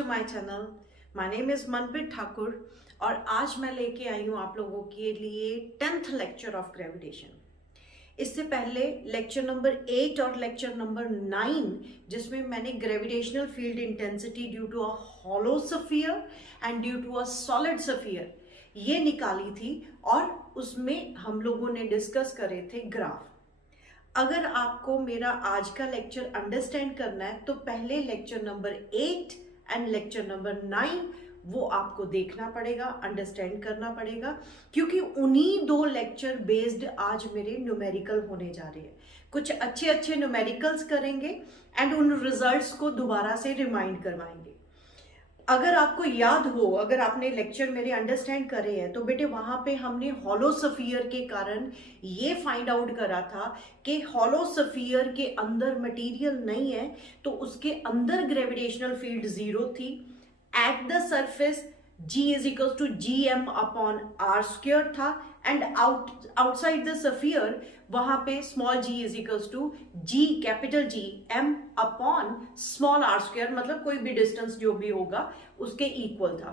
To my channel. My name is Manpreet Thakur और आज मैं लेके आई हूँ आप लोगों के लिए 10th लेक्चर ऑफ ग्रेविटेशन। इससे पहले लेक्चर नंबर 8 और लेक्चर नंबर 9 जिसमें मैंने gravitational field intensity due to a hollow sphere and due to a solid sphere ये निकाली थी और उसमें हम लोगों ने डिस्कस करे थे ग्राफ। अगर आपको मेरा आज का लेक्चर अंडरस्टैंड करना है तो पहले lecture number 8 and lecture number 9 वो आपको देखना पड़ेगा, अंडरस्टैंड करना पड़ेगा, क्योंकि उन्हीं दो लेक्चर बेस्ड आज मेरे न्यूमेरिकल होने जा रहे हैं। कुछ अच्छे अच्छे न्यूमेरिकल्स करेंगे एंड उन रिजल्ट्स को दोबारा से रिमाइंड करवाएंगे। अगर आपको याद हो, अगर आपने लेक्चर मेरे अंडरस्टैंड करे हैं तो बेटे वहां पे हमने हॉलो स्फीयर के कारण ये फाइंड आउट करा था कि हॉलो स्फीयर के अंदर मटेरियल नहीं है तो उसके अंदर ग्रेविटेशनल फील्ड जीरो थी। At the surface G is equal to GM upon R square था एंड आउटसाइड द स्फीयर वहां पे small g is equal to G capital G M upon small r square, मतलब कोई भी distance जो भी होगा उसके इक्वल था।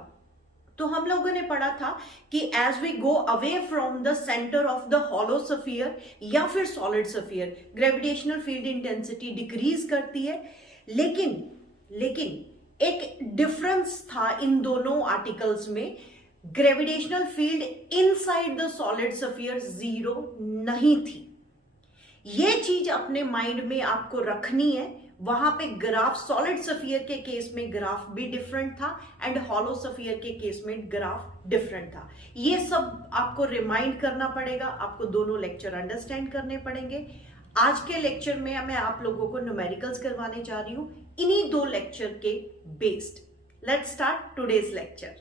तो हम लोगों ने पढ़ा था कि as we go away from the centre of the hollow sphere या फिर solid sphere gravitational field intensity decrease करती है। लेकिन एक डिफरेंस था इन दोनों आर्टिकल्स में। Gravitational field inside the solid sphere zero नहीं थी। ये चीज अपने माइंड में आपको रखनी है। वहां पे ग्राफ सॉलिड स्फीयर के केस में ग्राफ भी डिफरेंट था एंड हॉलो स्फीयर के केस में ग्राफ डिफरेंट था। ये सब आपको रिमाइंड करना पड़ेगा, आपको दोनों लेक्चर अंडरस्टैंड करने पड़ेंगे। आज के लेक्चर में मैं आप लोगों को न्यूमेरिकल्स करवाने जा रही हूं इन्हीं दो लेक्चर के based. Let's start today's lecture.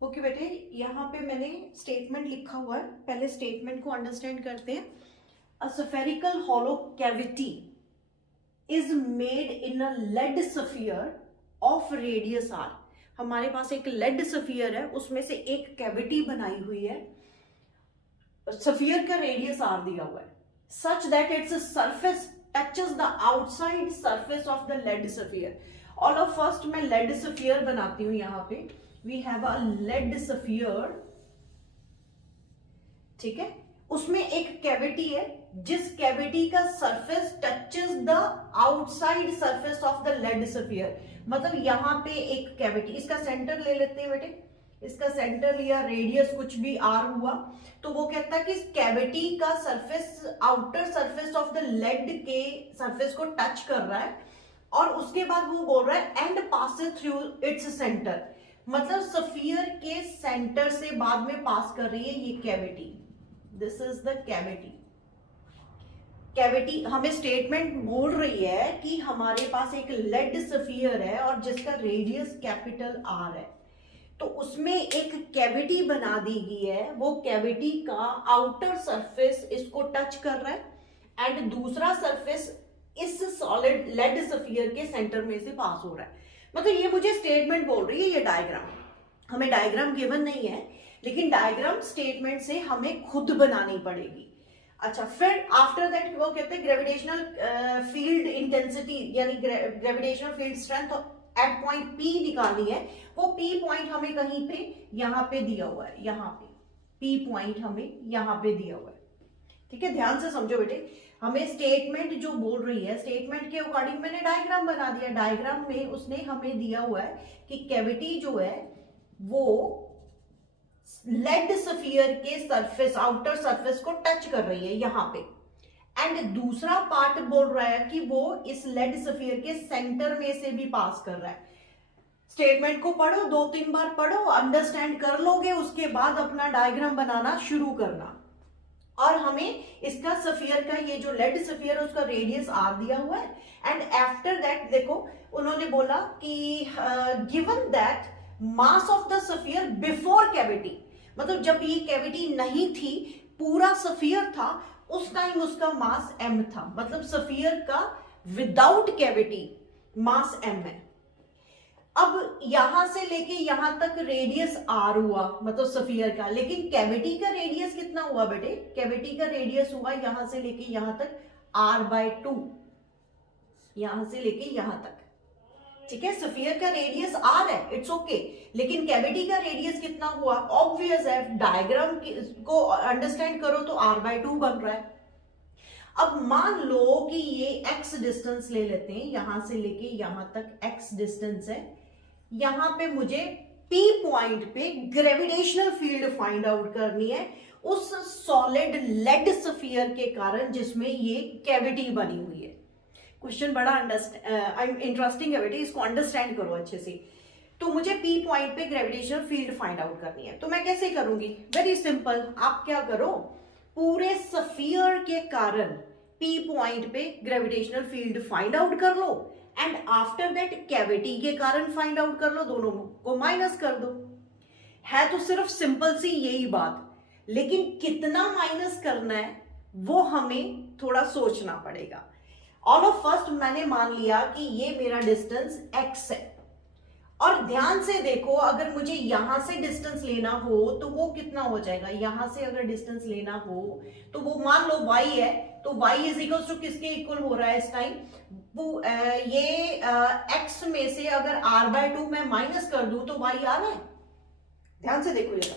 Okay बेटे, यहां पे मैंने स्टेटमेंट लिखा हुआ है, पहले स्टेटमेंट को अंडरस्टैंड करते हैं। A spherical hollow cavity is made in a lead sphere of radius R. हमारे पास एक लेड स्फीयर है, उसमें से एक कैविटी बनाई हुई है, स्फीयर का रेडियस आर दिया हुआ है, such that its surface touches the outside surface of the lead sphere. All of first मैं lead sphere बनाती हूं। यहां पे we have a lead sphere, ठीक है। उसमें एक कैविटी है जिस कैविटी का surface touches the outside surface of the lead sphere. मतलब यहां पे एक कैविटी, इसका सेंटर ले लेते हैं बेटे, इसका सेंटर लिया, रेडियस कुछ भी आर हुआ, तो वो कहता है कि इस कैविटी का surface outer surface of the lead के सरफेस को टच कर रहा है और उसके बाद वो बोल रहा है and passes through its centre. मतलब स्फीयर के सेंटर से बाद में पास कर रही है ये cavity. This is the cavity हमें स्टेटमेंट बोल रही है कि हमारे पास एक लेड स्फीयर है और जिसका रेडियस कैपिटल आर है, तो उसमें एक कैविटी बना दी गई है। वो कैविटी का आउटर सरफेस इसको टच कर रहा है एंड दूसरा सरफेस इस सॉलिड लेड स्फीयर के सेंटर में से पास हो रहा है। मतलब ये मुझे स्टेटमेंट बोल रही है। ये डायग्राम, हमें डायग्राम गिवन नहीं है लेकिन डायग्राम स्टेटमेंट से हमें खुद बनानी पड़ेगी। अच्छा, फिर आफ्टर दैट वो कहते हैं ग्रेविटेशनल फील्ड इंटेंसिटी यानी gravitational field strength eight point P निकालनी है। वो P पॉइंट हमें कहीं पे यहां पे दिया हुआ है, यहां पे P पॉइंट हमें यहां पे दिया हुआ है, ठीक है। ध्यान से समझो बेटे, हमें स्टेटमेंट जो बोल रही है स्टेटमेंट के अकॉर्डिंग मैंने डायग्राम बना दिया। डायग्राम में उसने हमें दिया हुआ है कि कैविटी जो है वो लेड स्फीयर के सरफेस आउटर सरफेस को टच कर रही है यहां पे, एंड दूसरा पार्ट बोल रहा है कि वो इस लेड स्फीयर के सेंटर में से भी पास कर रहा है। स्टेटमेंट को पढ़ो, 2-3 बार पढ़ो, अंडरस्टैंड कर लोगे, उसके बाद अपना डायग्राम बनाना शुरू करना। और हमें इसका स्फीयर का ये जो लेड स्फीयर है उसका रेडियस आर दिया हुआ है एंड आफ्टर दैट देखो उन्होंने बोला कि given that mass of the sphere before cavity, मतलब जब ये कैविटी नहीं थी पूरा स्फीयर था उस टाइम उसका मास m था। मतलब स्फीयर का विदाउट कैविटी मास m है। अब यहां से लेके यहां तक रेडियस r हुआ, मतलब स्फीयर का, लेकिन कैविटी का रेडियस कितना हुआ बेटे? कैविटी का रेडियस हुआ यहां से लेके यहां तक r/2। यहां से लेके यहां तक, ठीक है। स्फीयर का रेडियस आर है, इट्स ओके, लेकिन कैविटी का रेडियस कितना हुआ, ऑब्वियस है, डायग्राम को अंडरस्टैंड करो तो r/2 बन रहा है। अब मान लो कि ये x डिस्टेंस ले लेते हैं, यहां से लेके यहां तक x डिस्टेंस है, यहां पे मुझे P पॉइंट पे ग्रेविटेशनल फील्ड फाइंड आउट करनी है उस सॉलिड लेड स्फीयर के कारण जिसमें ये कैविटी बनी हुई है। क्वेश्चन बड़ा इंटरेस्टिंग है बेटे, इसको अंडरस्टैंड करो अच्छे से। तो मुझे P पॉइंट पे ग्रेविटेशनल फील्ड फाइंड आउट करनी है, तो मैं कैसे करूंगी, वेरी सिंपल, आप क्या करो, पूरे स्फीयर के कारण P पॉइंट पे ग्रेविटेशनल फील्ड फाइंड आउट कर लो एंड आफ्टर दैट कैविटी के कारण फाइंड आउट कर लो, दोनों को माइनस कर दो। है तो सिर्फ सिंपल सी यही बात, लेकिन कितना माइनस करना है वो हमें थोड़ा सोचना पड़ेगा। ऑल ऑफ फर्स्ट मैंने मान लिया कि ये मेरा डिस्टेंस x है, और ध्यान से देखो अगर मुझे यहां से डिस्टेंस लेना हो तो वो कितना हो जाएगा, यहां से अगर डिस्टेंस लेना हो तो वो मान लो y है, तो y इज इक्वल टू किसके इक्वल हो रहा है इस टाइम, वो ये x में से अगर r/2 मैं माइनस कर दूं तो y आ रहा है। ध्यान से देखो जरा,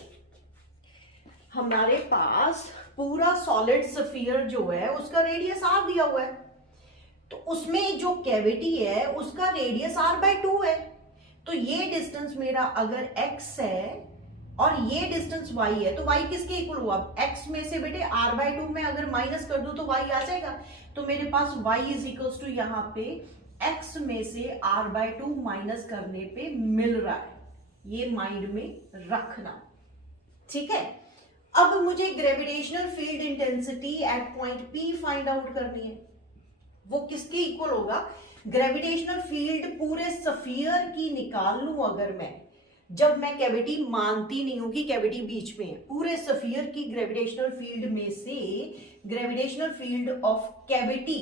हमारे पास पूरा सॉलिड स्फीयर जो है उसका रेडियस r दिया हुआ है, तो उसमें जो कैविटी है उसका रेडियस r/2 है। तो ये डिस्टेंस मेरा अगर x है और ये डिस्टेंस y है, तो y किसके इक्वल हुआ, x में से बेटे r/2 में अगर माइनस कर दूं तो y आ जाएगा। तो मेरे पास y इज इक्वल्स टू यहाँ पे x में से r/2 माइनस करने पे मिल रहा है, ये माइंड में रखना, ठीक है। अब मुझे gravitational field intensity at point P find out करनी है, वो किसके इक्वल होगा, ग्रेविटेशनल फील्ड पूरे स्फीयर की निकाल लूं अगर मैं, जब मैं कैविटी मानती नहीं हूं कि कैविटी बीच में है, पूरे स्फीयर की ग्रेविटेशनल फील्ड में से gravitational field of cavity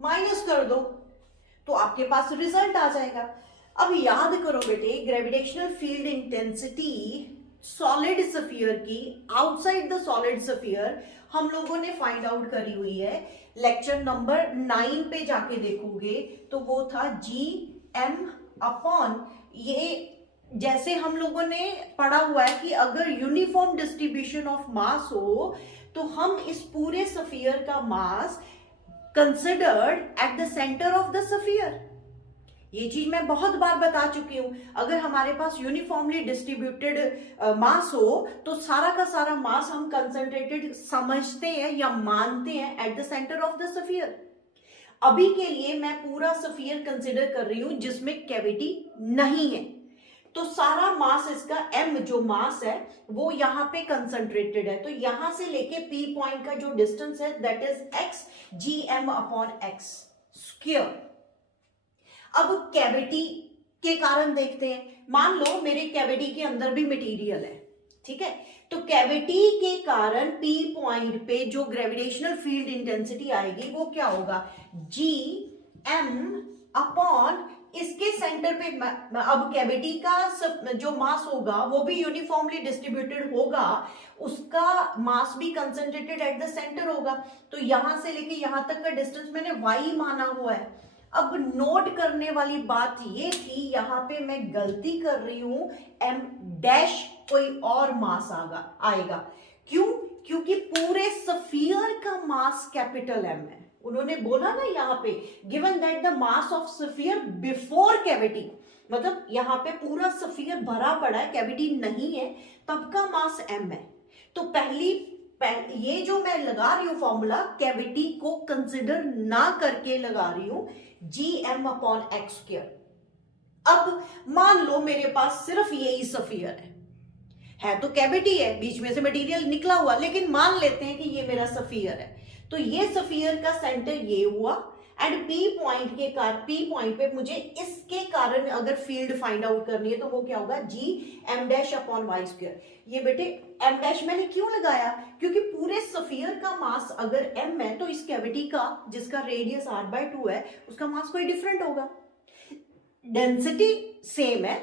minus कर दो तो आपके पास रिजल्ट आ जाएगा। अब याद करो बेटे, gravitational field intensity solid sphere की आउटसाइड द सॉलिड स्फीयर हम लोगों ने फाइंड आउट करी हुई है, लेक्चर नंबर 9 पे जाके देखोगे तो वो था Gm अपॉन, ये जैसे हम लोगों ने पढ़ा हुआ है कि अगर यूनिफॉर्म डिस्ट्रीब्यूशन ऑफ मास हो तो हम इस पूरे स्फीयर का mass considered at the centre of the sphere. ये चीज मैं बहुत बार बता चुकी हूं, अगर हमारे पास यूनिफॉर्मली डिस्ट्रीब्यूटेड मास हो तो सारा का सारा मास हम कंसंट्रेटेड समझते हैं या मानते हैं eight the centre of the sphere. अभी के लिए मैं पूरा स्फीयर कंसिडर कर रही हूं जिसमें कैविटी नहीं है, तो सारा मास इसका m जो मास है वो यहां पे कंसंट्रेटेड है, तो यहां से लेके P पॉइंट का जो डिस्टेंस है that is x Gm upon x square. अब कैविटी के कारण देखते हैं, मान लो मेरे कैविटी के अंदर भी मटेरियल है, ठीक है, तो कैविटी के कारण P पॉइंट पे जो ग्रेविटेशनल फील्ड इंटेंसिटी आएगी वो क्या होगा, Gm अपॉन इसके सेंटर पे, अब कैविटी का जो मास होगा वो भी यूनिफॉर्मली डिस्ट्रीब्यूटेड होगा, उसका मास भी कंसंट्रेटेड एट द सेंटर होगा, तो यहां से लेके यहां तक का डिस्टेंस मैंने y माना हुआ है। अब नोट करने वाली बात ये थी, यहां पे मैं गलती कर रही हूं, m डैश कोई और मास आएगा, क्यों, क्योंकि पूरे स्फीयर का मास कैपिटल M है। उन्होंने बोला ना यहाँ पे, given that the mass of sphere before cavity, मतलब यहाँ पे पूरा स्फीयर भरा पड़ा है, कैविटी नहीं है, तब का मास m है। तो ये जो मैं लगा रही हूं फॉर्मूला, कैविटी को कंसिडर ना करके लगा रही हूं, Gm अपॉन एक्स स्क्वायर। अब मान लो मेरे पास सिर्फ यही स्फीयर है तो कैविटी है, बीच में से मटेरियल निकला हुआ, लेकिन मान लेते हैं कि ये मेरा स्फीयर है, तो ये स्फीयर का सेंटर ये हुआ एंड P पॉइंट पे मुझे इसके कारण अगर फील्ड फाइंड आउट करनी है तो वो क्या होगा, Gm dash upon y square. ये बेटे m डैश मैंने क्यों लगाया, क्योंकि पूरे स्फीयर का मास अगर m है तो इस कैविटी का जिसका रेडियस r/2 है उसका मास कोई डिफरेंट होगा, डेंसिटी सेम है,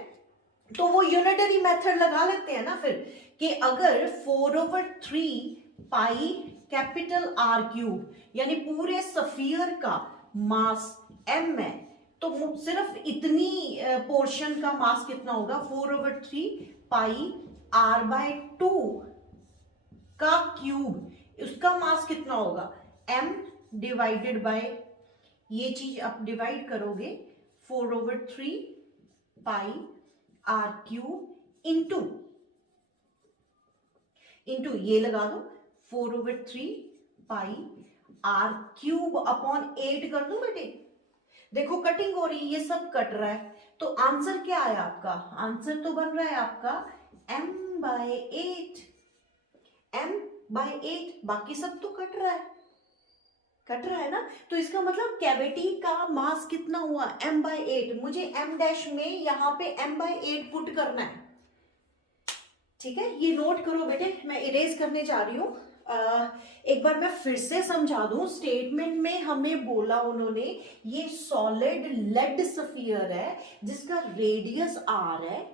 तो वो यूनिटरी मेथड लगा लेते हैं ना फिर, कि अगर 4/3 पाई कैपिटल आर क्यूब, यानी पूरे सफियर का मास m है, तो सिर्फ इतनी पोर्शन का मास कितना होगा, 4/3 पाई r/2 का क्यूब, उसका मास कितना होगा m डिवाइडेड बाय, ये चीज आप डिवाइड करोगे 4/3 पाई r क्यूब इंटू ये लगा दो 4/3 पाई r क्यूब अपॉन 8 कर दो बेटे। देखो कटिंग हो रही है, ये सब कट रहा है, तो आंसर क्या आया आपका, आंसर तो बन रहा है आपका m/8, m/8, बाकी सब तो कट रहा है ना। तो इसका मतलब कैविटी का मास कितना हुआ, m/8। मुझे m डैश में यहां पे m/8 पुट करना है, ठीक है, ये नोट करो बेटे, मैं इरेज करने जा रही हूं। एक बार मैं फिर से समझा दूं, स्टेटमेंट में हमें बोला उन्होंने ये सॉलिड लेड स्फीयर है जिसका रेडियस r है,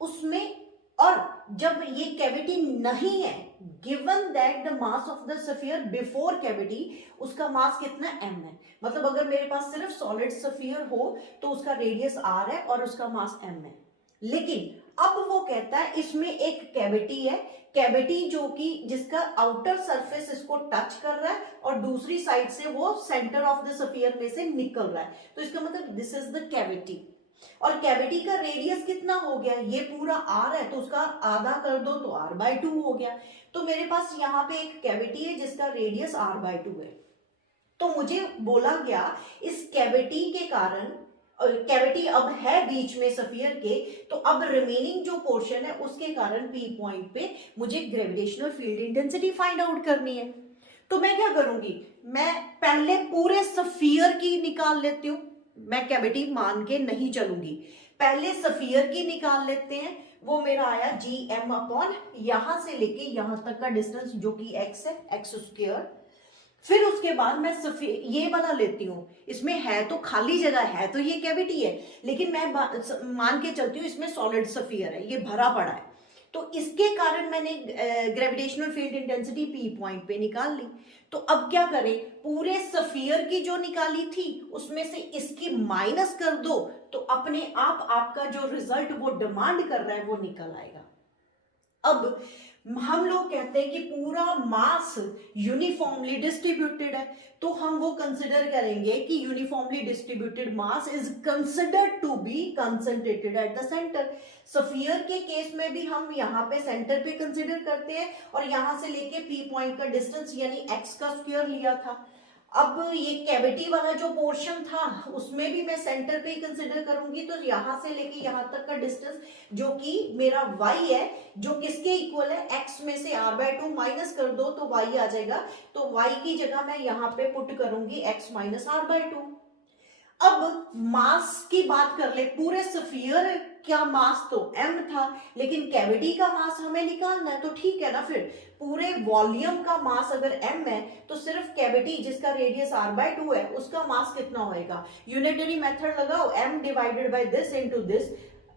उसमें, और जब ये कैविटी नहीं है, given that the mass of the sphere before cavity, उसका मास कितना m है। मतलब अगर मेरे पास सिर्फ सॉलिड स्फीयर हो तो उसका रेडियस r है और उसका मास m है, लेकिन अब वो कहता है इसमें एक कैविटी है, कैविटी जो कि जिसका आउटर सरफेस इसको टच कर रहा है और दूसरी साइड से वो सेंटर ऑफ द स्फीयर में से निकल रहा है, तो इसका मतलब दिस इज द कैविटी। और कैविटी का रेडियस कितना हो गया, ये पूरा r है तो उसका आधा कर दो तो r/2 हो गया। तो मेरे पास यहाँ पे एक कैविटी है जिसका रेडियस r/2 है, तो मुझे बोला गया इस कैविटी के कारण, कैविटी अब है बीच में स्फीयर के, तो अब रिमेनिंग जो पोर्शन है उसके कारण पी पॉइंट पे मुझे gravitational field intensity find out करनी है। तो मैं क्या करूंगी, मैं पहले पूरे स्फीयर की निकाल लेती हूँ, मैं कैविटी मान के नहीं चलूंगी, पहले स्फीयर की निकाल लेते हैं। वो मेरा आया gm अपॉन यहां से लेके यहां तक का डिस्टेंस जो कि x है, x²। फिर उसके बाद मैं ये वाला लेती हूँ, इसमें है तो खाली जगह है तो ये कैविटी है, लेकिन मैं मान के चलती हूँ इसमें सॉलिड स्फीयर है, ये भरा पड़ा है, तो इसके कारण मैंने gravitational field intensity P point पे निकाल ली। तो अब क्या करें, पूरे स्फीयर की जो निकाली थी उसमें से इसकी माइनस कर दो, तो अपने आप आपका जो रिजल्ट वो डिमांड कर रहा है वो निकल आएगा। अब हम लोग कहते हैं कि पूरा मास यूनिफॉर्मली डिस्ट्रीब्यूटेड है, तो हम वो कंसिडर करेंगे कि uniformly distributed mass is considered to be concentrated at the centre. Sphere के केस में भी हम यहाँ पे सेंटर पे कंसिडर करते हैं, और यहां से लेके पी पॉइंट का डिस्टेंस यानी x का स्क्वायर लिया था। अब ये कैविटी वाला जो पोर्शन था उसमें भी मैं सेंटर पे ही कंसिडर करूंगी, तो यहां से लेके यहां तक का डिस्टेंस जो कि मेरा y है, जो किसके इक्वल है, x में से r/2 माइनस कर दो तो y आ जाएगा, तो y की जगह मैं यहां पे पुट करूंगी x माइनस r/2। अब मास की बात कर ले, पूरे स्फीयर का मास तो m था, लेकिन कैविटी का मास हमें निकालना है, तो ठीक है ना, फिर पूरे वॉल्यूम का मास अगर m है तो सिर्फ कैविटी जिसका रेडियस r/2 है उसका मास कितना होएगा, यूनिटरी मेथड लगाओ, m divided by this into this,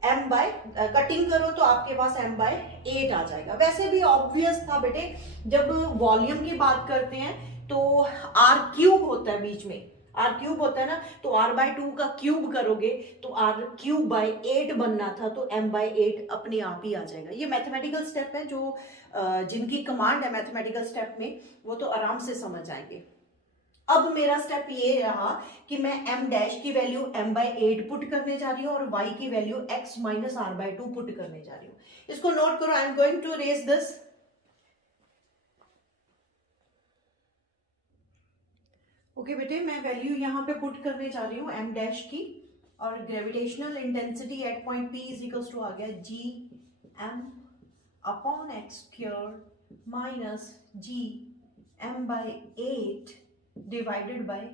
m by cutting करो तो आपके पास m/8 आ जाएगा। वैसे भी ऑब्वियस था बेटे, जब वॉल्यूम की बात करते हैं तो r³ होता है बीच में, r³ होता है ना, तो r/2 का क्यूब करोगे तो r³/8 बनना था, तो m/8 अपने आप ही आ जाएगा। ये मैथमेटिकल स्टेप है, जो जिनकी कमांड है मैथमेटिकल स्टेप में वो तो आराम से समझ जाएंगे। अब मेरा स्टेप ये रहा कि मैं m डैश की वैल्यू m/8 पुट करने जा रही हूँ और y की value x minus r/2 put करने जा रही हूँ। इसको नोट करो, I am going to raise this. Okay बेटे, मैं वैल्यू यहाँ पे पुट करने जा रही हूँ m डैश की, और gravitational intensity at point p is equals to आ गया gm upon x² minus gm/8 divided by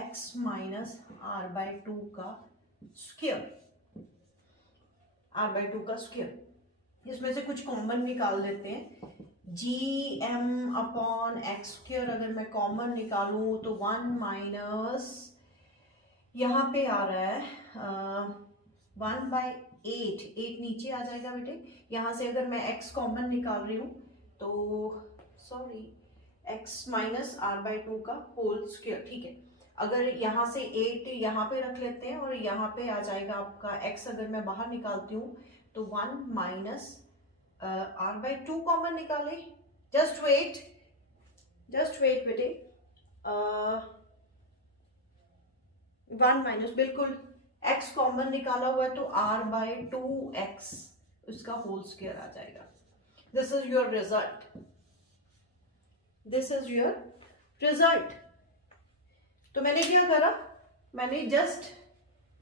x minus r/2 का स्क्वायर, r/2 का स्क्वायर। इसमें से कुछ कॉमन निकाल लेते हैं, gm अपॉन x² अगर मैं कॉमन निकालूं तो 1 माइनस यहाँ पे आ रहा है 1/8, 8 नीचे आ जाएगा बेटे। यहाँ से अगर मैं x कॉमन निकाल रही हूँ तो sorry x minus R by two का होल स्क्वायर। ठीक है, अगर यहाँ से 8 यहाँ पे रख लेते हैं और यहाँ पे आ जाएगा आपका x, अगर मैं बाहर निकालती हूँ तो 1 minus R by two common निकाले। जस्ट वेट बेटे, 1 माइनस, बिल्कुल x कॉमन निकाला हुआ है तो r बाई टू एक्स उसका होल स्क्वायर आ जाएगा। This is your result, this is your result. तो मैंने क्या करा, मैंने जस्ट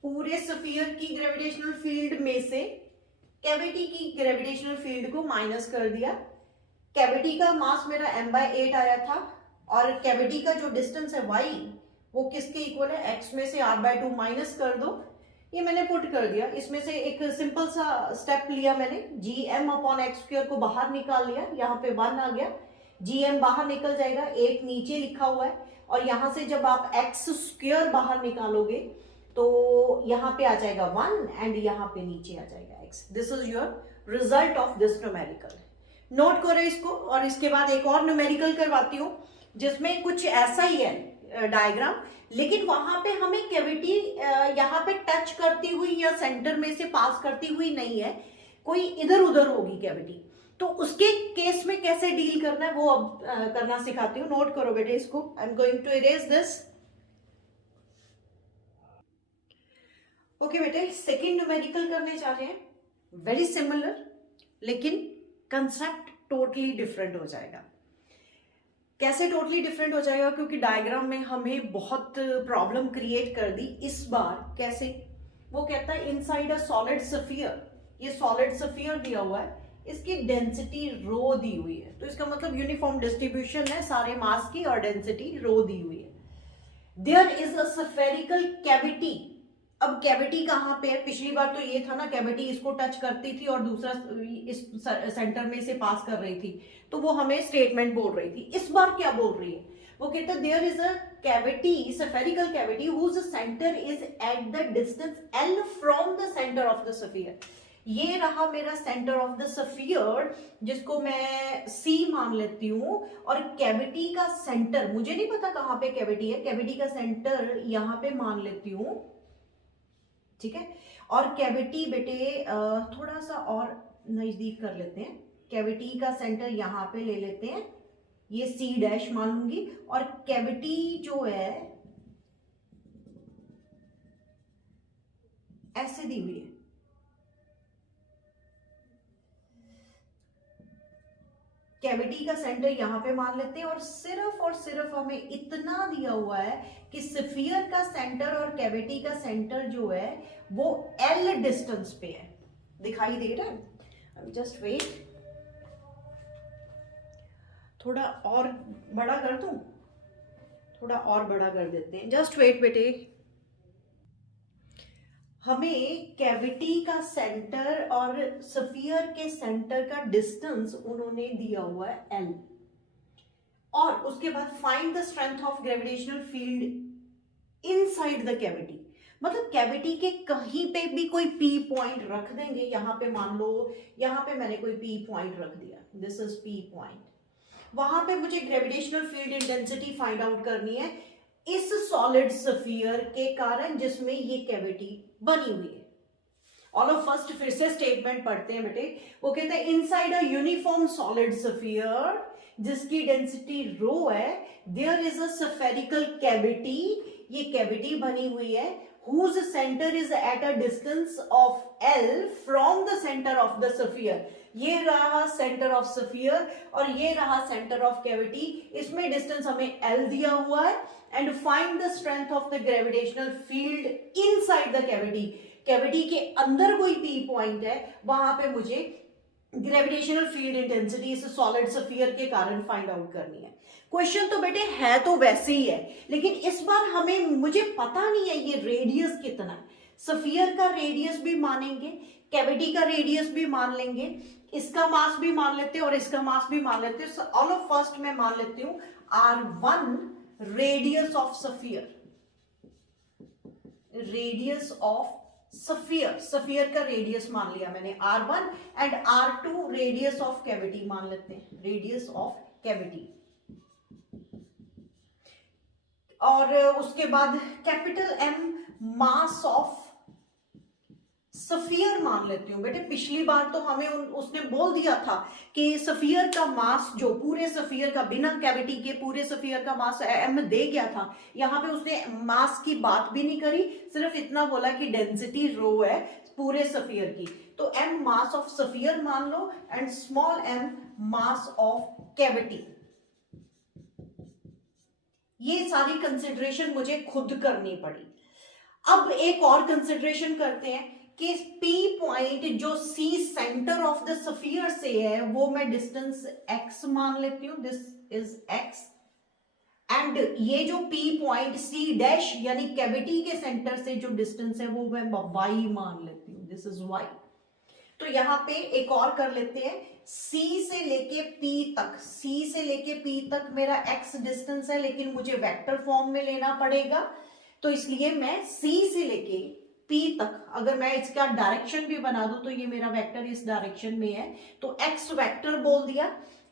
पूरे स्फीयर की ग्रेविटेशनल फील्ड में से कैविटी की ग्रेविटेशनल फील्ड को माइनस कर दिया। कैविटी का मास मेरा m/8 आया था और कैविटी का जो डिस्टेंस है y वो किसके इक्वल है, x में से r/2 माइनस कर दो। ये मैंने पुट कर दिया। इसमें से एक सिंपल सा स्टेप लिया मैंने, gm/x² को बाहर निकाल लिया, यहाँ पे 1 आ गया, gm बाहर निकल जाएगा, 8 नीचे लिखा हुआ है और यहाँ से जब आप x² बाहर निकालोगे तो यहाँ पे आ जाएगा 1 एंड यहाँ पे नीचे आ जाएगा x। This is your result of this numerical. Note करो इसको, और इसके बाद एक और न्यूमेरिकल करवाती हूँ जिसमें कुछ ऐसा ही है डायग्राम, लेकिन वहां पे हमें कैविटी यहाँ पे टच करती हुई या सेंटर में से पास करती हुई नहीं है, कोई इधर उधर होगी कैविटी। तो उसके केस में कैसे डील करना है वो अब करना सिखाती हूँ। नोट करो बेटे इसको। I am going to erase this. Okay बेटे, सेकेंड न्यूमेरिकल करने जा रहे हैं। वेरी सिमिलर, लेकिन कंसेप्ट टोटली डिफरेंट हो जाएगा। कैसे टोटली डिफरेंट हो जाएगा, क्योंकि डायग्राम में हमें बहुत प्रॉब्लम क्रिएट कर दी इस बार। कैसे, वो कहता है इनसाइड अ सॉलिड स्फीयर, ये सॉलिड स्फीयर दिया हुआ है, इसकी डेंसिटी रो दी हुई है, तो इसका मतलब यूनिफॉर्म डिस्ट्रीब्यूशन है सारे मास की और डेंसिटी रो दी हुई है। There is a spherical cavity. अब कैविटी कहाँ पे है, पिछली बार तो ये था ना कैविटी इसको टच करती थी और दूसरा इस सेंटर में से पास कर रही थी, तो वो हमें स्टेटमेंट बोल रही थी। इस बार क्या बोल रही है, वो कहता है there is a cavity, spherical cavity whose centre is at the distance L from the centre of the sphere. ये रहा मेरा सेंटर ऑफ द स्फीयर, जिसको मैं C मान लेती हूँ, और कैविटी का सेंटर मुझे नहीं पता कहाँ पे कैविटी है, कैविटी का सेंटर यहाँ पे मान लेती हूँ। ठीक है, और कैविटी बेटे थोड़ा सा और नजदीक कर लेते हैं, कैविटी का सेंटर यहाँ पे ले लेते हैं, ये C' मान लूंगी, और कैविटी जो है ऐसे दी हुई है। कैविटी का सेंटर यहाँ पे मान लेते हैं, और सिर्फ हमें इतना दिया हुआ है कि स्फीयर का सेंटर और कैविटी का सेंटर जो है वो L डिस्टेंस पे है। दिखाई दे रहा है? जस्ट वेट, थोड़ा और बड़ा कर दूं, थोड़ा और बड़ा कर देते हैं। जस्ट वेट बेटे, हमें कैविटी का सेंटर और स्फीयर के सेंटर का डिस्टेंस उन्होंने दिया हुआ है L, और उसके बाद find the strength of gravitational field inside the cavity. मतलब कैविटी के कहीं पे भी कोई P पॉइंट रख देंगे, यहां पे मान लो यहां पे मैंने कोई P पॉइंट रख दिया, दिस इज P पॉइंट, वहां पे मुझे gravitational field intensity find out करनी है इस सॉलिड स्फीयर के कारण जिसमें ये कैविटी बनी हुई है। ऑल ऑफ फर्स्ट फिर से स्टेटमेंट पढ़ते हैं बेटे। वो कहते हैं inside a uniform solid sphere जिसकी डेंसिटी रो है, there is a spherical cavity, ये कैविटी बनी हुई है, whose center is at a distance of L from the center of the sphere। ये रहा सेंटर ऑफ स्फीयर और ये रहा सेंटर ऑफ कैविटी, इसमें डिस्टेंस हमें L दिया हुआ है। And find the strength of the gravitational field inside the cavity. Cavity के अंदर कोई P पॉइंट है, वहां पे मुझे ग्रेविटेशनल फील्ड इंटेंसिटी इस सॉलिड स्फीयर के कारण फाइंड आउट करनी है। क्वेश्चन तो बेटे है तो वैसे ही है, लेकिन इस बार हमें मुझे पता नहीं है ये रेडियस कितना है। स्फीयर का रेडियस भी मानेंगे, कैविटी का रेडियस भी मान लेंगे, इसका मास भी मान लेते हैं और इसका मास भी मान लेते हैं। ऑल ऑफ फर्स्ट मैं मान लेती हूं R1 radius of sphere, radius of sphere, sphere का रेडियस मान लिया मैंने R1, and R2 radius of cavity मान लेते हैं, रेडियस ऑफ कैविटी। और उसके बाद capital M mass of sphere मान लेती हूँ। बेटे पिछली बार तो हमें उसने बोल दिया था कि सफियर का मास, जो पूरे सफियर का बिना कैविटी के पूरे सफियर का मास एम दे गया था। यहाँ पे उसने मास की बात भी नहीं करी, सिर्फ इतना बोला कि डेंसिटी रो है पूरे सफियर की। तो एम मास ऑफ सफियर मान लो and small m mass of cavity. ये सारी कंसिडरेशन मुझे खुद करनी पड़ी। अब एक और कंसिडरेशन करते हैं कि P पॉइंट जो C centre of the sphere से है वो मैं डिस्टेंस x मान लेती हूं, दिस इज x। एंड ये जो P पॉइंट C डैश यानी कैविटी के सेंटर से जो डिस्टेंस है वो मैं y मान लेती हूं, दिस इज y। तो यहां पे एक और कर लेते हैं, C से लेके P तक, C से लेके P तक मेरा x डिस्टेंस है, लेकिन मुझे वेक्टर फॉर्म में लेना पड़ेगा। तो इसलिए मैं C से लेके P तक, अगर मैं इसका डायरेक्शन भी बना दूं तो ये मेरा वेक्टर इस डायरेक्शन में है, तो x वेक्टर बोल दिया।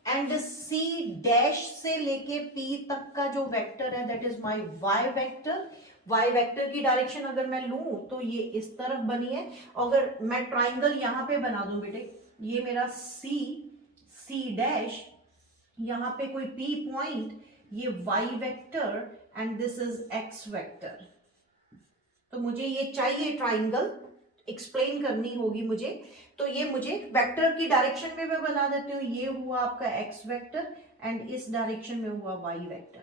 एंड C डैश से लेके P तक का जो वेक्टर है that is my y vector. y vector की डायरेक्शन अगर मैं लूं तो ये इस तरफ बनी है। अगर मैं ट्राइंगल यहां पे बना दूं बेटे, ये मेरा C डैश, यहां पे कोई P पॉइंट, ये y vector and this is x vector. तो मुझे ये चाहिए ट्राइंगल, एक्सप्लेन करनी होगी मुझे। तो ये मुझे वेक्टर की डायरेक्शन में मैं बता देती हूँ, ये हुआ आपका x वेक्टर एंड इस डायरेक्शन में हुआ y वेक्टर।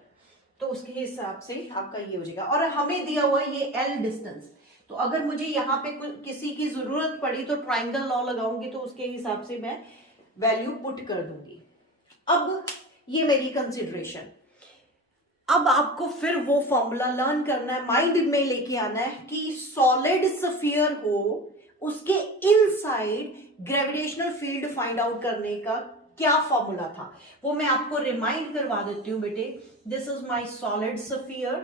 तो उसके हिसाब से आपका ये हो जाएगा। और हमें दिया हुआ है ये L डिस्टेंस, तो अगर मुझे यहाँ पे किसी की जरूरत पड़ी तो ट्राइंगल लॉ लगाऊंगी, तो उसके हिसाब से मैं वैल्यू पुट कर दूंगी। अब ये मेरी कंसिडरेशन। अब आपको फिर वो फॉर्मूला लर्न करना है, माइंड में लेके आना है कि सॉलिड स्फीयर हो, उसके inside gravitational field find out करने का क्या फॉर्मूला था, वो मैं आपको रिमाइंड करवा देती हूँ बेटे। This is my solid sphere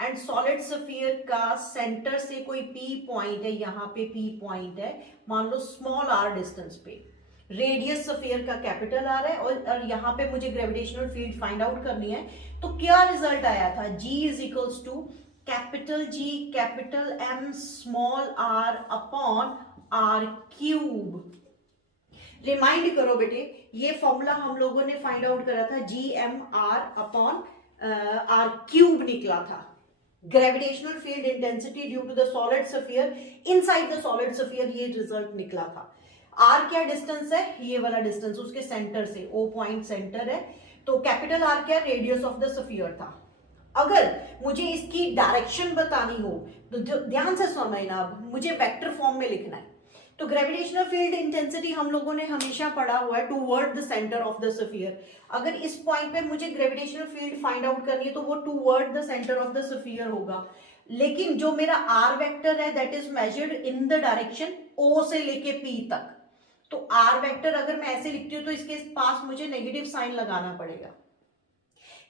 and solid sphere का सेंटर से कोई P पॉइंट है, यहाँ पे P पॉइंट है, मान लो स्मॉल r डिस्टेंस पे। रेडियस स्फीयर का कैपिटल आर है और यहाँ पे मुझे ग्रेविटेशनल फील्ड फाइंड आउट करनी है। तो क्या रिजल्ट आया था, G is equals to capital G capital M small r upon r cube. Remind करो बेटे, ये फॉर्मूला हम लोगों ने फाइंड आउट करा था, GMR अपॉन r क्यूब निकला था। Gravitational field intensity due to the solid sphere inside the solid sphere, ये रिजल्ट निकला था। R क्या डिस्टेंस है, ये वाला डिस्टेंस उसके सेंटर से, O पॉइंट सेंटर है। तो कैपिटल R क्या, रेडियस ऑफ द स्फीयर था। अगर मुझे इसकी डायरेक्शन बतानी हो तो ध्यान से समझना, अब मुझे वेक्टर फॉर्म में लिखना है। तो ग्रेविटेशनल फील्ड इंटेंसिटी हम लोगों ने हमेशा पढ़ा हुआ है toward the centre of the sphere. अगर इस पॉइंट पे मुझे ग्रेविटेशनल फील्ड फाइंड आउट करनी है तो वो toward the centre of the sphere होगा। लेकिन जो मेरा R वेक्टर है that is measured in the direction O से लेके P तक। तो R वेक्टर अगर मैं ऐसे लिखती हूँ तो इसके पास मुझे नेगेटिव साइन लगाना पड़ेगा।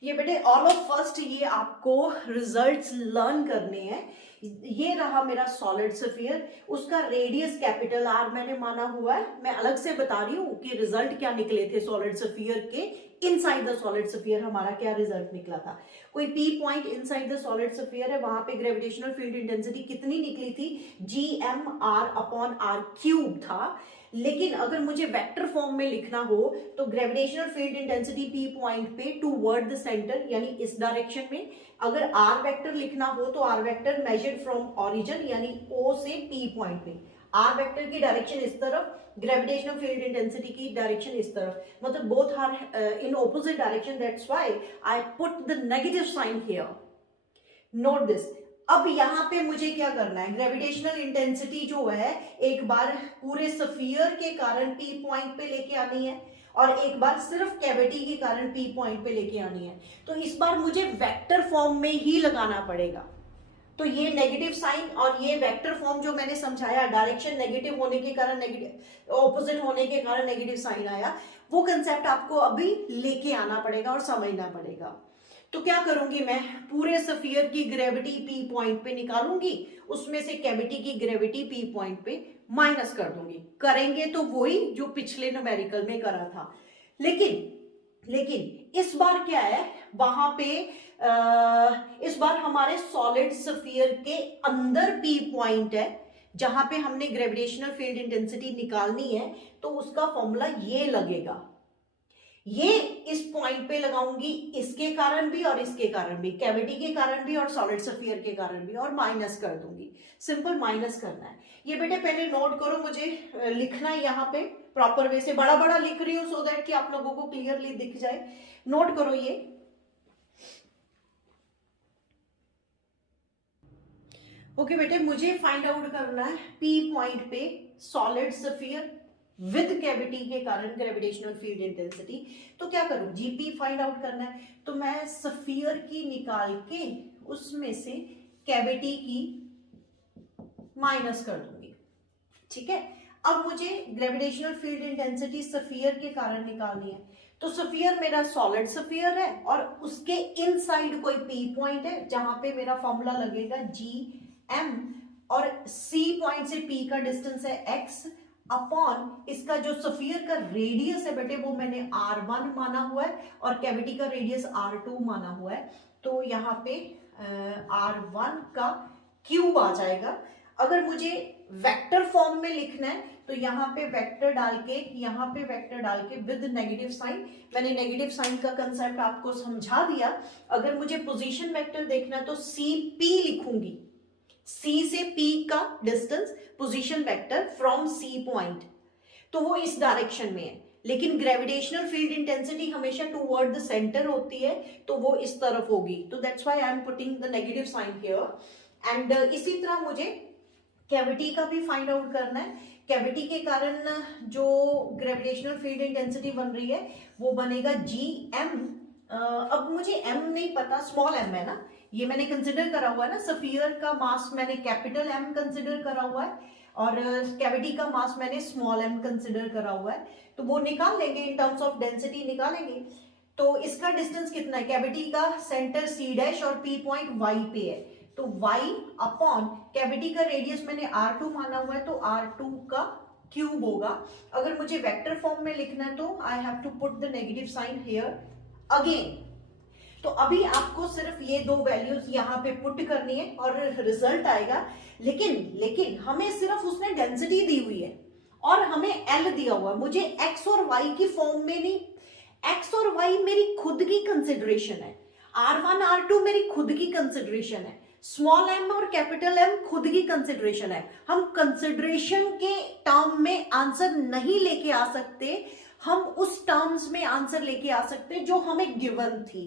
ये बेटे ऑल ऑफ फर्स्ट ये आपको रिजल्ट्स लर्न करने हैं। ये रहा मेरा सॉलिड स्फीयर, उसका रेडियस कैपिटल R मैंने माना हुआ है। मैं अलग से बता रही हूँ कि रिजल्ट क्या निकले थे सॉलिड स्फीयर के, इनसाइड द सॉलिड स्फीयर हमारा क्या रिजल्ट निकला था। कोई P point inside the solid sphere है, वहां पे ग्रेविटेशनल फील्ड इंटेंसिटी कितनी निकली थी, GMR अपॉन R क्यूब था। लेकिन अगर मुझे वेक्टर फॉर्म में लिखना हो तो gravitational field intensity P point पे टूवर्ड द सेंटर यानी इस डायरेक्शन में। अगर R वेक्टर लिखना हो तो R vector measured from origin यानी O से P पॉइंट पे। R वेक्टर की डायरेक्शन इस तरफ, ग्रेविटेशनल फील्ड इंटेंसिटी की डायरेक्शन इस तरफ, मतलब both are in opposite direction, that's why I put the negative sign here. Note this. अब यहाँ पे मुझे क्या करना है, ग्रेविटेशनल इंटेंसिटी जो है एक बार पूरे स्फीयर के कारण P पॉइंट पे लेके आनी है और एक बार सिर्फ कैविटी के कारण P पॉइंट पे लेके आनी है। तो इस बार मुझे वेक्टर फॉर्म में ही लगाना पड़ेगा। तो ये नेगेटिव साइन और ये वेक्टर फॉर्म जो मैंने समझाया, डायरेक्शन नेगेटिव होने के कारण, नेगेटिव ऑपोजिट होने के कारण नेगेटिव साइन आया, वो कंसेप्ट आपको अभी लेके आना पड़ेगा और समझना पड़ेगा। तो क्या करूंगी मैं, पूरे स्फीयर की ग्रेविटी P पॉइंट पे निकालूंगी, उसमें से कैविटी की ग्रेविटी P पॉइंट पे माइनस कर दूंगी। करेंगे तो वही जो पिछले न्यूमेरिकल में करा था। लेकिन लेकिन इस बार क्या है, वहां पे इस बार हमारे सॉलिड स्फीयर के अंदर पी पॉइंट है जहां पे हमने ग्रेविटेशनल फील्ड इंटेंसिटी निकालनी है, तो उसका फॉर्मूला ये लगेगा। ये इस पॉइंट पे लगाऊंगी, इसके कारण भी और इसके कारण भी, कैविटी के कारण भी और सॉलिड स्फीयर के कारण भी, और माइनस कर दूंगी। सिंपल माइनस करना है। ये बेटे पहले नोट करो, मुझे लिखना है यहाँ पे प्रॉपर वे से, बड़ा बड़ा लिख रही हूँ सो दैट कि आप लोगों को क्लियरली दिख जाए। नोट करो ये। ओके बेटे, मुझे फाइंड आउट करना है पी पॉइंट पे सॉलिड स्फीयर विद कैविटी के कारण ग्रेविटेशनल फील्ड इंटेंसिटी। तो क्या करूं, जीपी फाइंड आउट करना है, तो मैं स्फीयर की निकाल के उसमें से कैविटी की माइनस कर दूंगी। ठीक है, अब मुझे ग्रेविटेशनल फील्ड इंटेंसिटी स्फीयर के कारण निकालनी है। तो स्फीयर मेरा सॉलिड स्फीयर है और उसके इनसाइड कोई पी पॉइंट है जहां पे मेरा फॉर्मूला लगेगा जी एम, और सी पॉइंट से पी का डिस्टेंस है एक्स अपॉन इसका जो स्फीयर का रेडियस है बेटे वो मैंने r1 माना हुआ है और कैविटी का रेडियस r2 माना हुआ है। तो यहाँ पे r1 का क्यूब आ जाएगा। अगर मुझे वेक्टर फॉर्म में लिखना है तो यहाँ पे वेक्टर डाल के, यहाँ पे वेक्टर डाल के विद नेगेटिव साइन, मैंने नेगेटिव साइन का कंसेप्ट आपको समझा दिया। अगर मुझे पोजीशन वेक्टर देखना है तो सी पी लिखूंगी, सी से पी का distance position vector from C point, तो वो इस डायरेक्शन में है। लेकिन ग्रेविटेशनल फील्ड इंटेंसिटी हमेशा टूवर्ड द सेंटर होती है, तो वो इस तरफ होगी। तो that's why I am putting the negative sign here. And इसी तरह मुझे कैविटी का भी फाइंड आउट करना है। कैविटी के कारण जो ग्रेविटेशनल फील्ड इंटेंसिटी बन रही है वो बनेगा जी एम। अब मुझे एम नहीं पता, स्मॉल एम है ना, ये मैंने कंसिडर करा हुआ है ना, स्फीयर का मास मैंने कैपिटल एम कंसिडर करा हुआ है और कैविटी का मास मैंने स्मॉल एम कंसिडर करा हुआ है। तो वो निकाल लेंगे, इन टर्म्स ऑफ डेंसिटी निकालेंगे। तो इसका डिस्टेंस कितना है, कैविटी का सेंटर सी डैश और पी पॉइंट वाई पे है, तो वाई अपॉन कैविटी का रेडियस मैंने r2 माना हुआ है तो r2 का क्यूब होगा। अगर मुझे वेक्टर फॉर्म में लिखना है तो I have to put the negative sign here again. तो अभी आपको सिर्फ ये दो वैल्यूज यहाँ पे पुट करनी है और रिजल्ट आएगा। लेकिन हमें सिर्फ उसने डेंसिटी दी हुई है और हमें एल दिया हुआ है, मुझे एक्स और वाई की फॉर्म में नहीं। एक्स और वाई मेरी खुद की कंसिडरेशन है, r1 r2 मेरी खुद की कंसिडरेशन है, स्मॉल एम और कैपिटल एम खुद की कंसिडरेशन है। हम कंसिडरेशन के टर्म में आंसर नहीं लेके आ सकते, हम उस टर्म्स में आंसर लेके आ सकते जो हमें गिवन थी।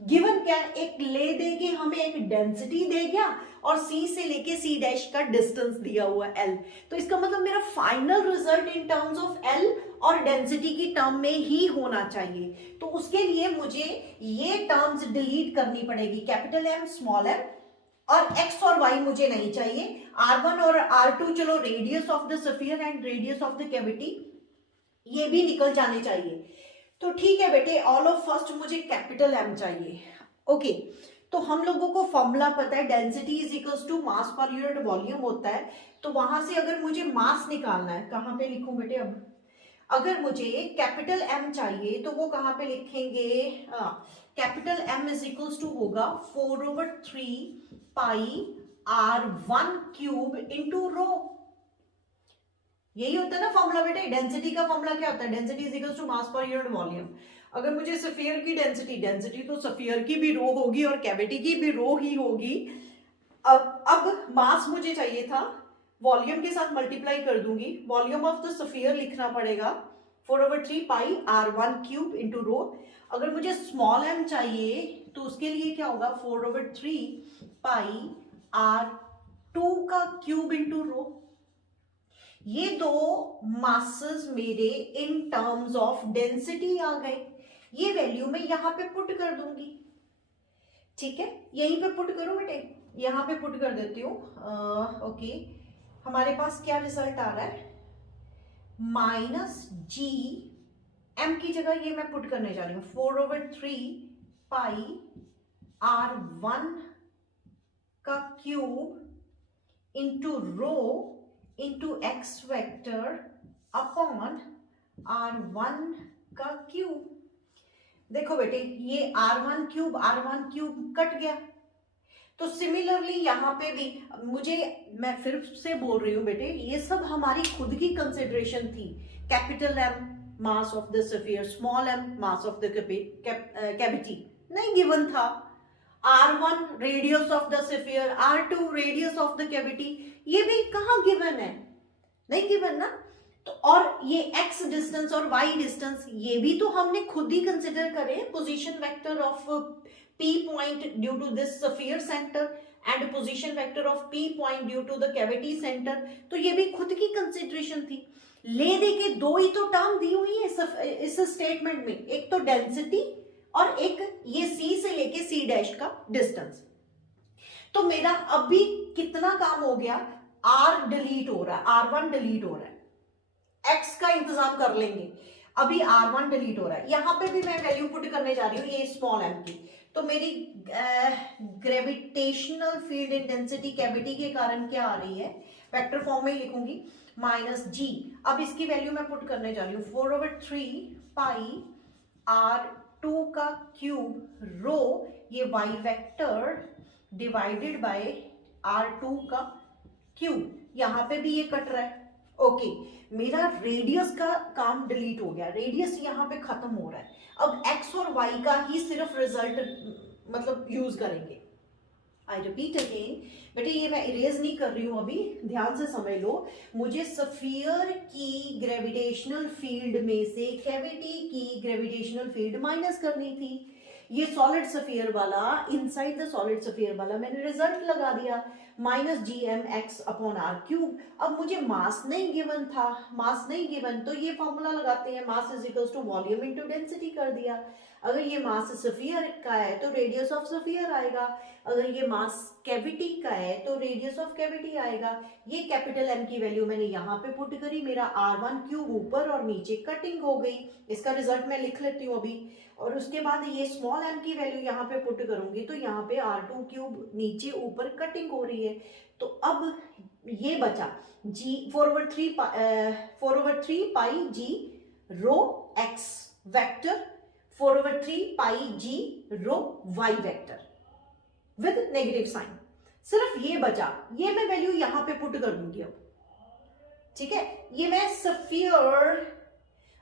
गिवन क्या, एक ले दे के हमें एक डेंसिटी दे गया और सी से लेके सी डैश का डिस्टेंस दिया हुआ एल। तो इसका मतलब मेरा final result in terms of L और डेंसिटी की टर्म में ही होना चाहिए। तो उसके लिए मुझे ये टर्म्स डिलीट करनी पड़ेगी, कैपिटल एम स्मॉल एम, और x और y मुझे नहीं चाहिए। r1 और r2 चलो radius of the sphere and radius of the cavity ये भी निकल जाने चाहिए। तो ठीक है बेटे, ऑल ऑफ फर्स्ट मुझे कैपिटल एम चाहिए। ओके, तो हम लोगों को फॉर्मूला पता है, density is equals to mass per unit volume होता है। तो वहां से अगर मुझे मास निकालना है, कहां पे लिखूं बेटे, अब अगर मुझे कैपिटल एम चाहिए तो वो कहां पे लिखेंगे, capital M is equals to होगा 4/3 पाई r1 क्यूब इंटू रो। यही होता है ना फॉर्मूला बेटे, डेंसिटी का फॉर्मूला क्या होता है, density is equals to mass per unit volume. अगर मुझे स्फीयर की डेंसिटी तो स्फीयर की भी रो होगी और कैविटी की भी रो ही होगी। अब मास मुझे चाहिए था, वॉल्यूम के साथ मल्टीप्लाई कर दूंगी, वॉल्यूम ऑफ द स्फीयर लिखना पड़ेगा 4/3 पाई r1 क्यूब इंटू रो। अगर मुझे स्मॉल एम चाहिए तो उसके लिए क्या होगा, 4/3 पाई r2 का क्यूब इंटू रो। ये दो मासेस मेरे इन टर्म्स ऑफ डेंसिटी आ गए, ये वैल्यू मैं यहां पे पुट कर दूंगी। ठीक है, यहीं पे पुट करो बेटे, यहां पे पुट कर देती हूँ। ओके, हमारे पास क्या रिजल्ट आ रहा है, माइनस जी एम की जगह ये मैं पुट करने जा रही हूँ 4/3 पाई r1 का cube into rho into x vector upon r1 का क्यूब। देखो बेटे, ये R1 क्यूब कट गया। तो सिमिलरली यहाँ पे भी मैं फिर से बोल रही हूँ बेटे, ये सब हमारी खुद की कंसिडरेशन थी। Capital M mass of the sphere, small m mass of the cavity नहीं गिवन था। R1 radius of the sphere, R2 radius of the cavity, ये भी कहाँ गिवन है? नहीं गिवन ना। तो और ये x डिस्टेंस और y डिस्टेंस, ये भी तो हमने खुद ही कंसिडर करे। Position vector of p point due to this sphere center and position vector of p point due to the cavity center, तो ये भी खुद की कंसिडरेशन थी। ले दे के दो ही तो टर्म दी हुई है इस स्टेटमेंट में, एक तो डेंसिटी और एक ये c से लेके c डैश का डिस्टेंस। तो मेरा अभी कितना काम हो गया, r डिलीट हो रहा है, R1 डिलीट हो रहा है, x का इंतजाम कर लेंगे, अभी R1 डिलीट हो रहा है। यहां पे भी मैं वैल्यू पुट करने जा रही हूँ ये स्मॉल m की। तो मेरी ग्रेविटेशनल फील्ड इंटेंसिटी कैविटी के कारण क्या आ रही है, वेक्टर फॉर्म में ही लिखूंगी, माइनस जी। अब इसकी वैल्यू मैं पुट करने जा रही हूँ 4/3 पाई R2 का क्यूब रो, ये Y vector divided by R2 का क्यूब। यहां पे भी ये कट रहा है। ओके, मेरा रेडियस का काम डिलीट हो गया, रेडियस यहां पे खत्म हो रहा है। अब x और y का ही सिर्फ रिजल्ट मतलब यूज करेंगे। आई रिपीट अगेन बेटे, ये मैं इरेज नहीं कर रही हूं अभी, ध्यान से समझ लो। मुझे स्फीयर की ग्रेविटेशनल फील्ड में से कैविटी की ग्रेविटेशनल फील्ड माइनस करनी थी। ये सॉलिड स्फीयर वाला, इनसाइड द सॉलिड स्फीयर वाला मैंने रिजल्ट लगा दिया, minus G M X upon R cube. अब मुझे मास नहीं गिवन था, मास नहीं गिवन तो ये फॉर्मूला लगाते हैं, mass is equals to volume into density कर दिया। अगर ये मास स्फीयर का है तो रेडियस ऑफ स्फीयर आएगा, अगर ये मास कैविटी का है तो रेडियस ऑफ कैविटी आएगा। ये कैपिटल एम की वैल्यू मैंने यहाँ पे पुट करी, मेरा R1 क्यूब ऊपर और नीचे कटिंग हो गई। इसका रिजल्ट मैं लिख लेती हूँ अभी, और उसके बाद ये स्मॉल m की वैल्यू यहाँ पे पुट करूंगी तो यहाँ पे R2 क्यूब नीचे ऊपर कटिंग हो रही है। तो अब ये बचा g 4/3 pi g rho x vector, 4/3 pi g rho y vector with negative sign. सिर्फ ये बचा, ये मैं वैल्यू यहाँ पे पुट कर दूंगी अब। ठीक है, ये मैं स्फीयर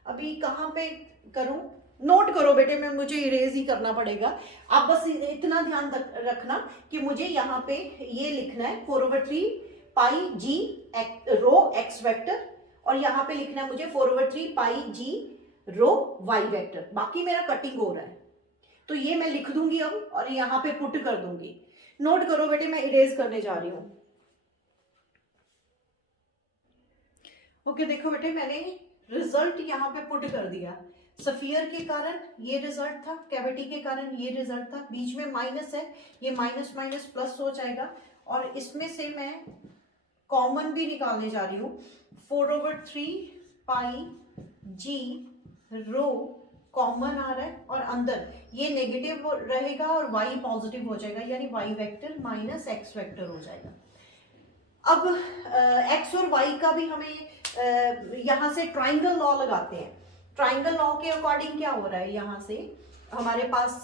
अभी कहाँ पे करूं, नोट करो बेटे, मैं मुझे इरेज ही करना पड़ेगा। आप बस इतना ध्यान रखना कि मुझे यहाँ पे ये लिखना है 4/3 पाई जी रो एक्स वेक्टर, और यहाँ पे लिखना है मुझे 4/3 पाई जी रो वाई वेक्टर। बाकी मेरा कटिंग हो रहा है तो ये मैं लिख दूंगी अब और यहाँ पे पुट कर दूंगी। नोट करो बेटे, मैं इरेज करने जा रही हूं। ओके, देखो बेटे, मैंने रिजल्ट यहाँ पे पुट कर दिया। स्फीयर के कारण ये रिजल्ट था, कैविटी के कारण ये रिजल्ट था, बीच में माइनस है, ये माइनस माइनस प्लस हो जाएगा, और इसमें से मैं कॉमन भी निकालने जा रही हूँ। 4/3 पाई जी रो कॉमन आ रहा है, और अंदर ये नेगेटिव रहेगा और y पॉजिटिव हो जाएगा, यानी y vector minus x vector हो जाएगा। अब x और y का भी हमें यहाँ से ट्राइंगल लॉ लगाते हैं। ट्राइंगल लॉ के अकॉर्डिंग क्या हो रहा है, यहाँ से हमारे पास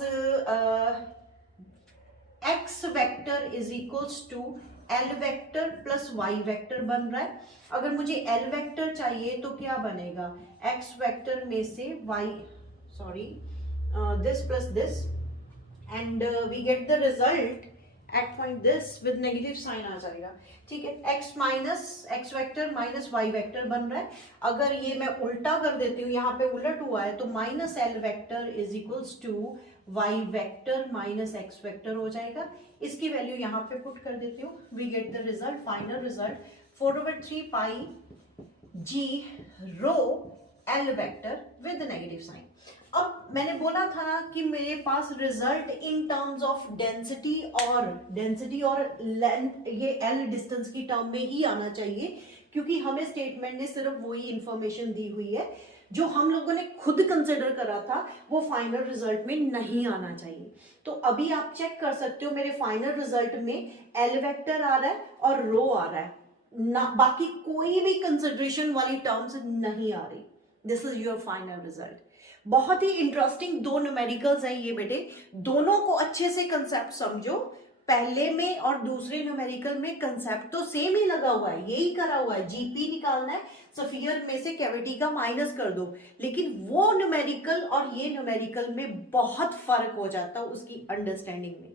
x vector is equals to l vector plus y vector बन रहा है। अगर मुझे l वेक्टर चाहिए तो क्या बनेगा, x वेक्टर में से y, sorry, this plus this, and we get the result at point this with negative sign आ जाएगा। ठीक है, x minus x vector minus y vector बन रहा है। अगर ये मैं उल्टा कर देती हूँ, यहाँ पे उलट हुआ है, तो minus l vector is equals to y vector minus x vector हो जाएगा। इसकी वैल्यू यहाँ पे पुट कर देती हूँ। We get the result, final result 4/3 pi g rho l vector with negative sign. अब मैंने बोला था ना कि मेरे पास result in terms of density और लेंथ, ये एल डिस्टेंस की टर्म में ही आना चाहिए, क्योंकि हमें स्टेटमेंट ने सिर्फ वही इंफॉर्मेशन दी हुई है जो हम लोगों ने खुद कंसिडर करा था, वो फाइनल रिजल्ट में नहीं आना चाहिए। तो अभी आप चेक कर सकते हो, मेरे फाइनल रिजल्ट में एल वेक्टर आ रहा है और रो आ रहा है ना, बाकी कोई भी कंसिडरेशन वाली टर्म्स नहीं आ रही। This is your final result. बहुत ही इंटरेस्टिंग दो न्यूमेरिकल्स हैं ये बेटे, दोनों को अच्छे से कंसेप्ट समझो। पहले में और दूसरे न्यूमेरिकल में कंसेप्ट तो सेम ही लगा हुआ है, यही करा हुआ है, जीपी निकालना है, स्फीयर में से कैविटी का माइनस कर दो। लेकिन वो न्यूमेरिकल और ये न्यूमेरिकल में बहुत फर्क हो जाता है उसकी अंडरस्टैंडिंग में।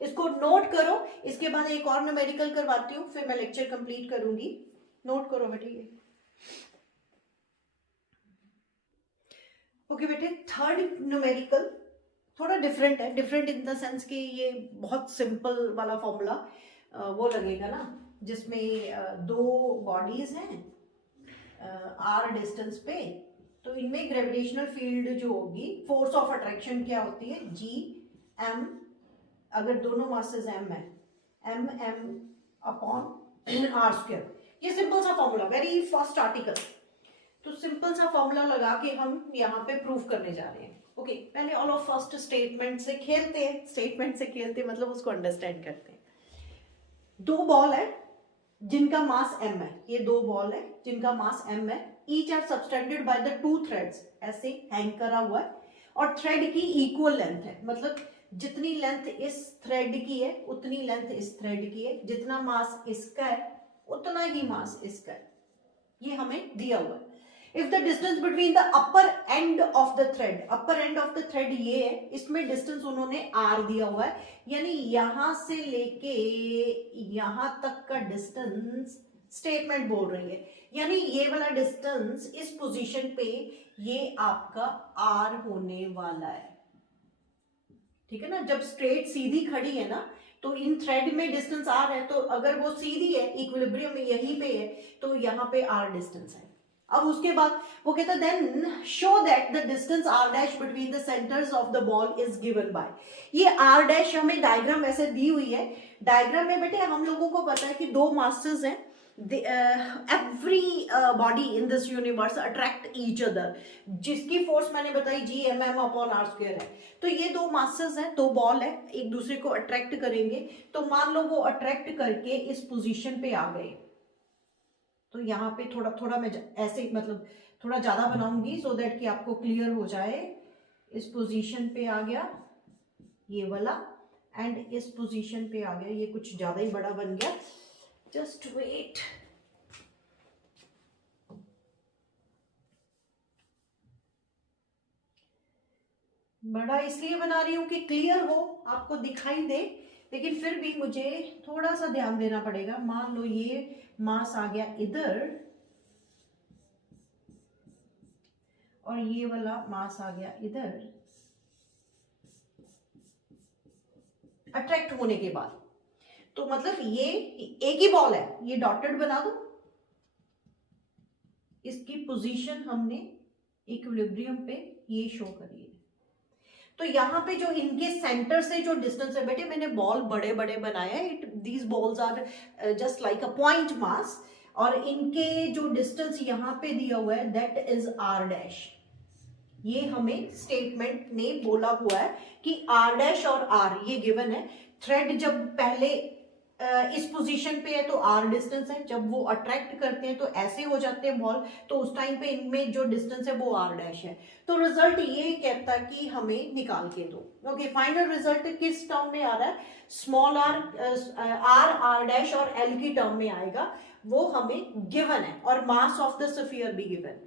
इसको नोट करो, इसके बाद एक और न्यूमेरिकल करवाती हूँ, फिर मैं लेक्चर कंप्लीट करूंगी। नोट करो बेटे ये। ओके बेटे, थर्ड न्यूमेरिकल थोड़ा डिफरेंट है, डिफरेंट इन द सेंस कि ये बहुत सिंपल वाला फॉर्मूला वो लगेगा ना, जिसमें दो बॉडीज हैं आर डिस्टेंस पे, तो इनमें ग्रेविटेशनल फील्ड जो होगी, फोर्स ऑफ अट्रैक्शन क्या होती है, जी एम, अगर दोनों मासेस एम है, M M upon R square. ये सिंपल सा फॉर्मूला, वेरी फर्स्ट आर्टिकल, तो सिंपल सा फॉर्मूला लगा के हम यहाँ पे प्रूव करने जा रहे हैं। ओके, पहले ऑल ऑफ फर्स्ट स्टेटमेंट से खेलते हैं, स्टेटमेंट से खेलते मतलब उसको अंडरस्टैंड करते हैं। दो बॉल है जिनका मास m है, ये दो बॉल है जिनका मास m है, each are suspended by the two threads, ऐसे हैंग करा हुआ है, और थ्रेड की इक्वल लेंथ है, मतलब जितनी लेंथ इस थ्रेड की है उतनी लेंथ इस थ्रेड की है, जितना मास इसका है उतना ही मास इसका है, ये हमें दिया हुआ है। If the distance between the upper end of the thread, upper end of the thread ये है, इसमें डिस्टेंस उन्होंने r दिया हुआ है, यानी यहां से लेके यहां तक का डिस्टेंस स्टेटमेंट बोल रही है, यानी ये वाला डिस्टेंस इस पोजीशन पे ये आपका r होने वाला है, ठीक है ना। जब स्ट्रेट सीधी खड़ी है ना, तो इन थ्रेड में डिस्टेंस r है, तो अगर वो सीधी है इक्विलिब्रियम में यहीं पे है, तो यहाँ पे r डिस्टेंस है। अब उसके बाद वो कहता है then show that the distance r dash between the centres of the ball is given by, ये r डैश हमें डायग्राम ऐसे दी हुई है। डायग्राम में बेटे हम लोगों को पता है कि दो मासेस हैं, every body in this universe attract each other, जिसकी फोर्स मैंने बताई G M M upon R square है। तो ये दो मासेस हैं, दो बॉल है, एक दूसरे को अट्रैक्ट करेंगे, तो मान लो वो अट्रैक्ट करके इस पोजीशन पे आ गए, तो यहाँ पे थोड़ा थोड़ा मैं ऐसे मतलब थोड़ा ज्यादा बनाऊंगी सो दैट कि आपको क्लियर हो जाए। इस पोजीशन पे आ गया ये वाला, एंड इस पोजीशन पे आ गया, ये कुछ ज्यादा ही बड़ा बन गया, जस्ट वेट। बड़ा इसलिए बना रही हूं कि क्लियर हो, आपको दिखाई दे, लेकिन फिर भी मुझे थोड़ा सा ध्यान देना पड़ेगा। मान लो ये मास आ गया इधर और ये वाला मास आ गया इधर, अट्रैक्ट होने के बाद, तो मतलब ये एक ही बॉल है, ये डॉटेड बना दो, इसकी पोजीशन हमने इक्विलिब्रियम पे ये शो करी है। तो यहाँ पे जो इनके सेंटर से जो डिस्टेंस है बेटे, मैंने बॉल बड़े बड़े बनाए हैं, these balls are just like a point mass, और इनके जो डिस्टेंस यहाँ पे दिया हुआ है दैट इज r डैश। ये हमें स्टेटमेंट ने बोला हुआ है कि r डैश और r ये गिवन है। थ्रेड जब पहले इस पोजीशन पे है तो r डिस्टेंस है, जब वो अट्रैक्ट करते हैं तो ऐसे हो जाते हैं बॉल, तो उस टाइम पे इनमें जो डिस्टेंस है वो r डैश है। तो रिजल्ट ये कहता है कि हमें निकाल के दो। ओके, फाइनल रिजल्ट किस टर्म में आ रहा है, स्मॉल r डैश और l की टर्म में आएगा, वो हमें गिवन है, और मास ऑफ द स्फीयर भी गिवन।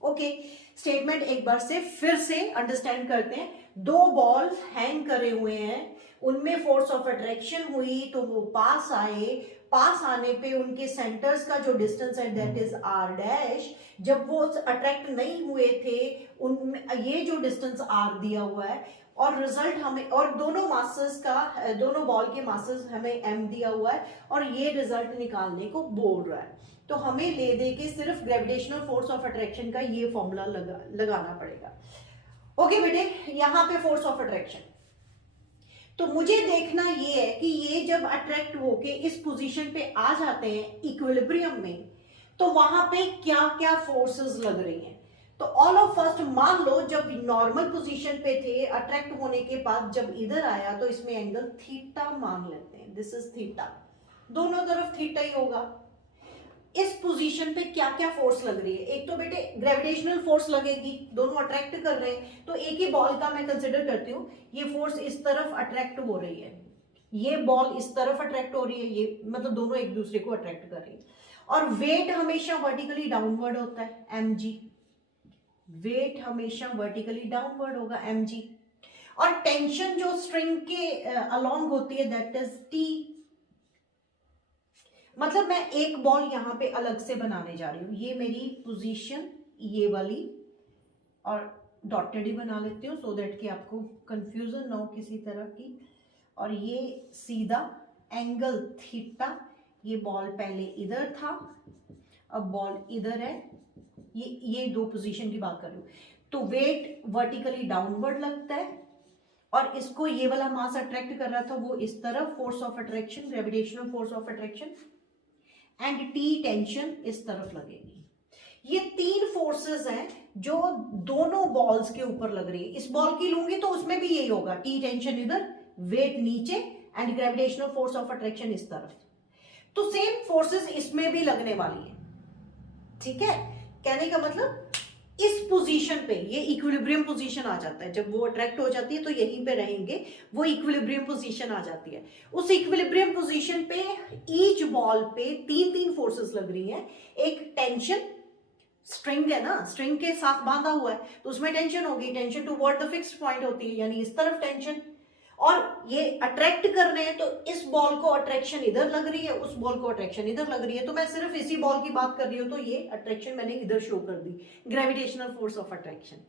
ओके, स्टेटमेंट एक बार से फिर से अंडरस्टैंड करते हैं। दो बॉल हैंग करे हुए हैं, उनमें फोर्स ऑफ अट्रैक्शन हुई तो वो पास आए, पास आने पे उनके सेंटर्स का जो डिस्टेंस है दैट इज r डैश। जब वो अट्रैक्ट नहीं हुए थे उनमें ये जो डिस्टेंस r दिया हुआ है, और रिजल्ट हमें, और दोनों मासेस का, दोनों बॉल के मासेस हमें m दिया हुआ है, और ये रिजल्ट निकालने को बोल रहा है। तो हमें ले दे के सिर्फ ग्रेविटेशनल फोर्स ऑफ अट्रैक्शन का ये फॉर्मूला लगाना पड़ेगा। ओके बेटे, यहाँ पे फोर्स ऑफ अट्रैक्शन, तो मुझे देखना ये है कि ये जब अट्रैक्ट होके इस पोजीशन पे आ जाते हैं इक्विलिब्रियम में, तो वहां पे क्या क्या फोर्सेस लग रही हैं। तो ऑल ऑफ फर्स्ट मान लो जब नॉर्मल पोजीशन पे थे, अट्रैक्ट होने के बाद जब इधर आया तो इसमें एंगल थीटा मान लेते हैं, दिस इज थीटा, दोनों तरफ थीटा ही होगा। इस पोजीशन पे क्या क्या फोर्स लग रही है। एक तो बेटे ग्रेविटेशनल फोर्स लगेगी, दोनों अट्रैक्ट कर रहे हैं, तो एक ही बॉल का मैं कंसिडर करती हूँ, ये फोर्स इस तरफ अट्रैक्ट हो रही है, ये बॉल इस तरफ अट्रैक्ट हो रही है, ये मतलब दोनों एक दूसरे को अट्रैक्ट कर रही है। और वेट हमेशा वर्टिकली डाउनवर्ड होता है, mg, वेट हमेशा वर्टिकली डाउनवर्ड होगा mg, और टेंशन जो स्ट्रिंग के अलोंग होती है दैट इज T। मतलब मैं एक बॉल यहां पे अलग से बनाने जा रही हूं, ये मेरी पोजीशन ये वाली, और डॉटेड ही बना लेती हूँ सो दैट कि आपको कंफ्यूजन ना हो किसी तरह की। और ये सीधा एंगल थीटा, ये बॉल पहले इधर था, अब बॉल इधर है, ये दो पोजीशन की बात कर रही हूँ। तो वेट वर्टिकली डाउनवर्ड लगता है, और इसको ये वाला मास अट्रैक्ट कर रहा था वो इस तरफ, force of attraction, gravitational force of attraction, and T tension इस तरफ लगेगी। ये तीन फोर्सेस हैं जो दोनों बॉल्स के ऊपर लग रही है। इस बॉल की लूंगी तो उसमें भी यही होगा, टी टेंशन इधर, वेट नीचे, and gravitational force of attraction इस तरफ। तो सेम फोर्सेस इसमें भी लगने वाली है, ठीक है। कहने का मतलब इस पोजीशन पे ये इक्विलिब्रियम पोजीशन आ जाता है, जब वो अट्रैक्ट हो जाती है तो यहीं पे रहेंगे, वो इक्विलिब्रियम पोजीशन आ जाती है। उस इक्विलिब्रियम पोजीशन पे ईच बॉल पे तीन तीन फोर्सेस लग रही हैं। एक टेंशन, स्ट्रिंग है ना, स्ट्रिंग के साथ बांधा हुआ है तो उसमें टेंशन होगी, tension toward the fixed point होती है, यानी इस तरफ टेंशन, और ये अट्रैक्ट कर रहे हैं तो इस बॉल को अट्रैक्शन इधर लग रही है, उस बॉल को अट्रैक्शन इधर लग रही है। तो मैं सिर्फ इसी बॉल की बात कर रही हूं तो ये अट्रैक्शन मैंने इधर शो कर दी, ग्रेविटेशनल फोर्स ऑफ अट्रैक्शन।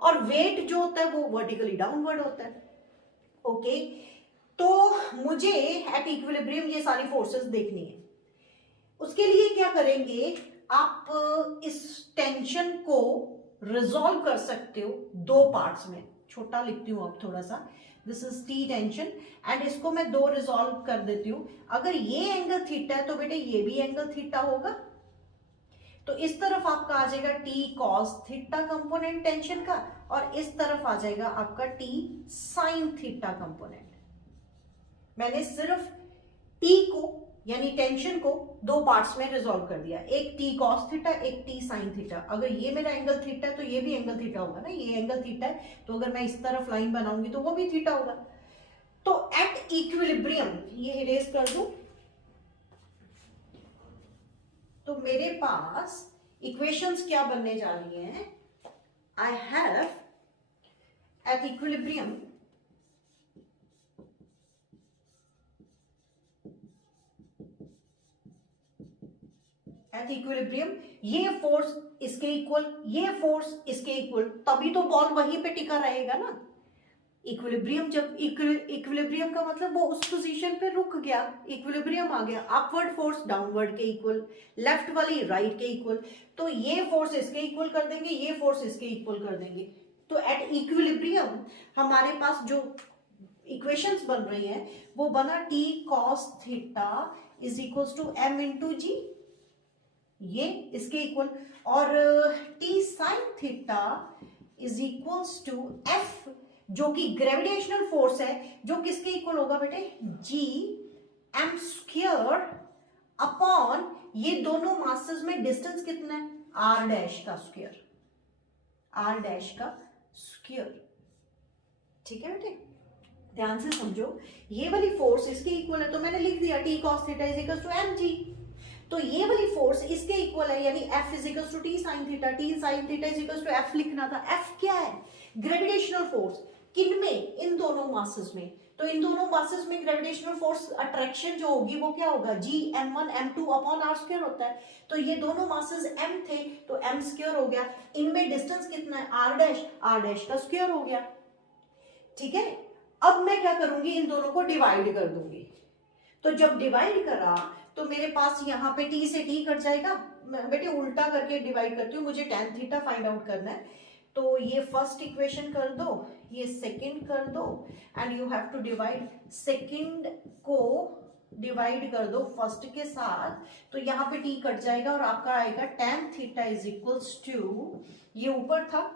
और वेट जो होता है वो वर्टिकली डाउनवर्ड होता है। ओके, तो मुझे एट इक्विलिब्रियम ये सारी फोर्सेस देखनी है। उसके लिए क्या करेंगे, आप इस टेंशन को रिजॉल्व कर सकते हो दो पार्ट्स में। छोटा लिखती हूं अब थोड़ा सा, this is T tension, and इसको मैं दो रिजॉल्व कर देती हूं। अगर ये एंगल थीटा है तो बेटे ये भी एंगल थीटा होगा, तो इस तरफ आपका आ जाएगा T cos theta component tension का, और इस तरफ आ जाएगा आपका टी साइन थीटा कंपोनेंट। मैंने सिर्फ टी को यानी टेंशन को दो पार्ट्स में रिजॉल्व कर दिया, एक टी कॉस थीटा, एक टी साइन थीटा। अगर ये मेरा एंगल थीटा है तो ये भी एंगल थीटा होगा ना, ये एंगल थीटा है तो अगर मैं इस तरफ लाइन बनाऊंगी तो वो भी थीटा होगा। तो एट इक्विलिब्रियम, ये इरेज कर दूं, तो मेरे पास इक्वेशंस क्या बनने जा रही हैं, I have at equilibrium at equilibrium, ये फोर्स इसके इक्वल, ये फोर्स इसके इक्वल, तभी तो बॉल वहीं पे टिका रहेगा ना। इक्विलिब्रियम, जब इक्विलिब्रियम का मतलब वो उस पोजीशन पे रुक गया, इक्विलिब्रियम आ गया, अपवर्ड फोर्स डाउनवर्ड के इक्वल, लेफ्ट वाली राइट के इक्वल, तो ये फोर्स इसके इक्वल कर देंगे, ये फोर्स इसके इक्वल कर देंगे। तो एट इक्विलिब्रियम हमारे पास जो इक्वेशंस बन रही हैं वो बना T cos theta is equal to M into G, ये इसके इक्वल, और T sine theta is equals to F, जो कि ग्रेविटेशनल फोर्स है, जो किसके इक्वल होगा बेटे, जी एम स्क्वायर अपॉन, ये दोनों मासेस में डिस्टेंस कितना है, आर डैश का स्क्वायर, आर डैश का स्क्वायर। ठीक है बेटे, ध्यान से समझो, ये वाली फोर्स इसके इक्वल है तो मैंने लिख दिया T cos theta is equal to M G, तो ये वाली फोर्स इसके इक्वल है, यानी F is equal to T sine theta, T sine theta is equal to F लिखना था। F क्या है, ग्रेविटेशनल फोर्स, किनमें, इन दोनों मासेस में। तो इन दोनों मासेस में ग्रेविटेशनल फोर्स अट्रैक्शन जो होगी वो क्या होगा, G m1 m2 upon r square होता है। तो ये दोनों मासेस m थे तो m स्क्वायर हो गया, इनमें डिस्टेंस कितना है, r डैश का स्क्वायर हो गया। ठीक है, अब मैं क्या करूंगी, इन दोनों को डिवाइड कर दूंगी। तो जब डिवाइड करा तो मेरे पास यहाँ पे t से t कट जाएगा, बेटे उल्टा करके डिवाइड करती हूँ, मुझे tan थीटा फाइंड आउट करना है। तो ये फर्स्ट इक्वेशन कर दो, ये सेकंड कर दो, and you have to divide, second को डिवाइड कर दो फर्स्ट के साथ, तो यहाँ पे t कट जाएगा और आपका आएगा tan theta is equals to, ये ऊपर था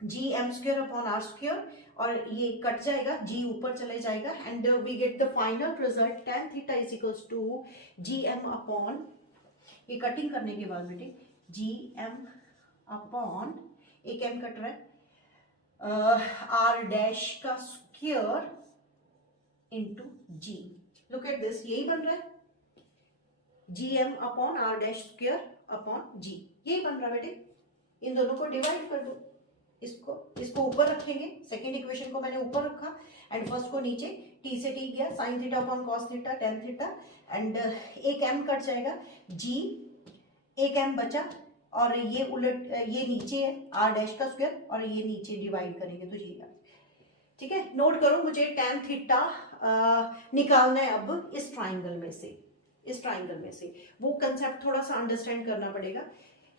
G M square upon R square, और ये कट जाएगा, जी ऊपर चले जाएगा, and we get the final result tan theta is equals to G M upon ये कटिंग करने के बाद बेटे जी एम अपॉन, एक एम कट रहा है, आर डैश का square into G. Look at this, यही बन रहा है, G M upon R dash square upon जी, यही बन रहा है बेटे। इन दोनों को डिवाइड कर दो, इसको ऊपर रखेंगे, सेकेंड इक्वेशन को मैंने ऊपर रखा एंड फर्स्ट को नीचे, टी से टी गया, sine theta upon cos theta tan theta and एक एम कट जाएगा, जी एक एम बचा और ये उलट, ये नीचे है आर डैश का स्क्वायर और ये नीचे डिवाइड करेंगे तो ये, ठीक है। नोट करो, मुझे टेन थीटा निकालना है अब इस ट्राइंगल में से, इस ट्राइंगल में से। वो कंसेप्ट थोड़ा सा अंडरस्टैंड करना पड़ेगा,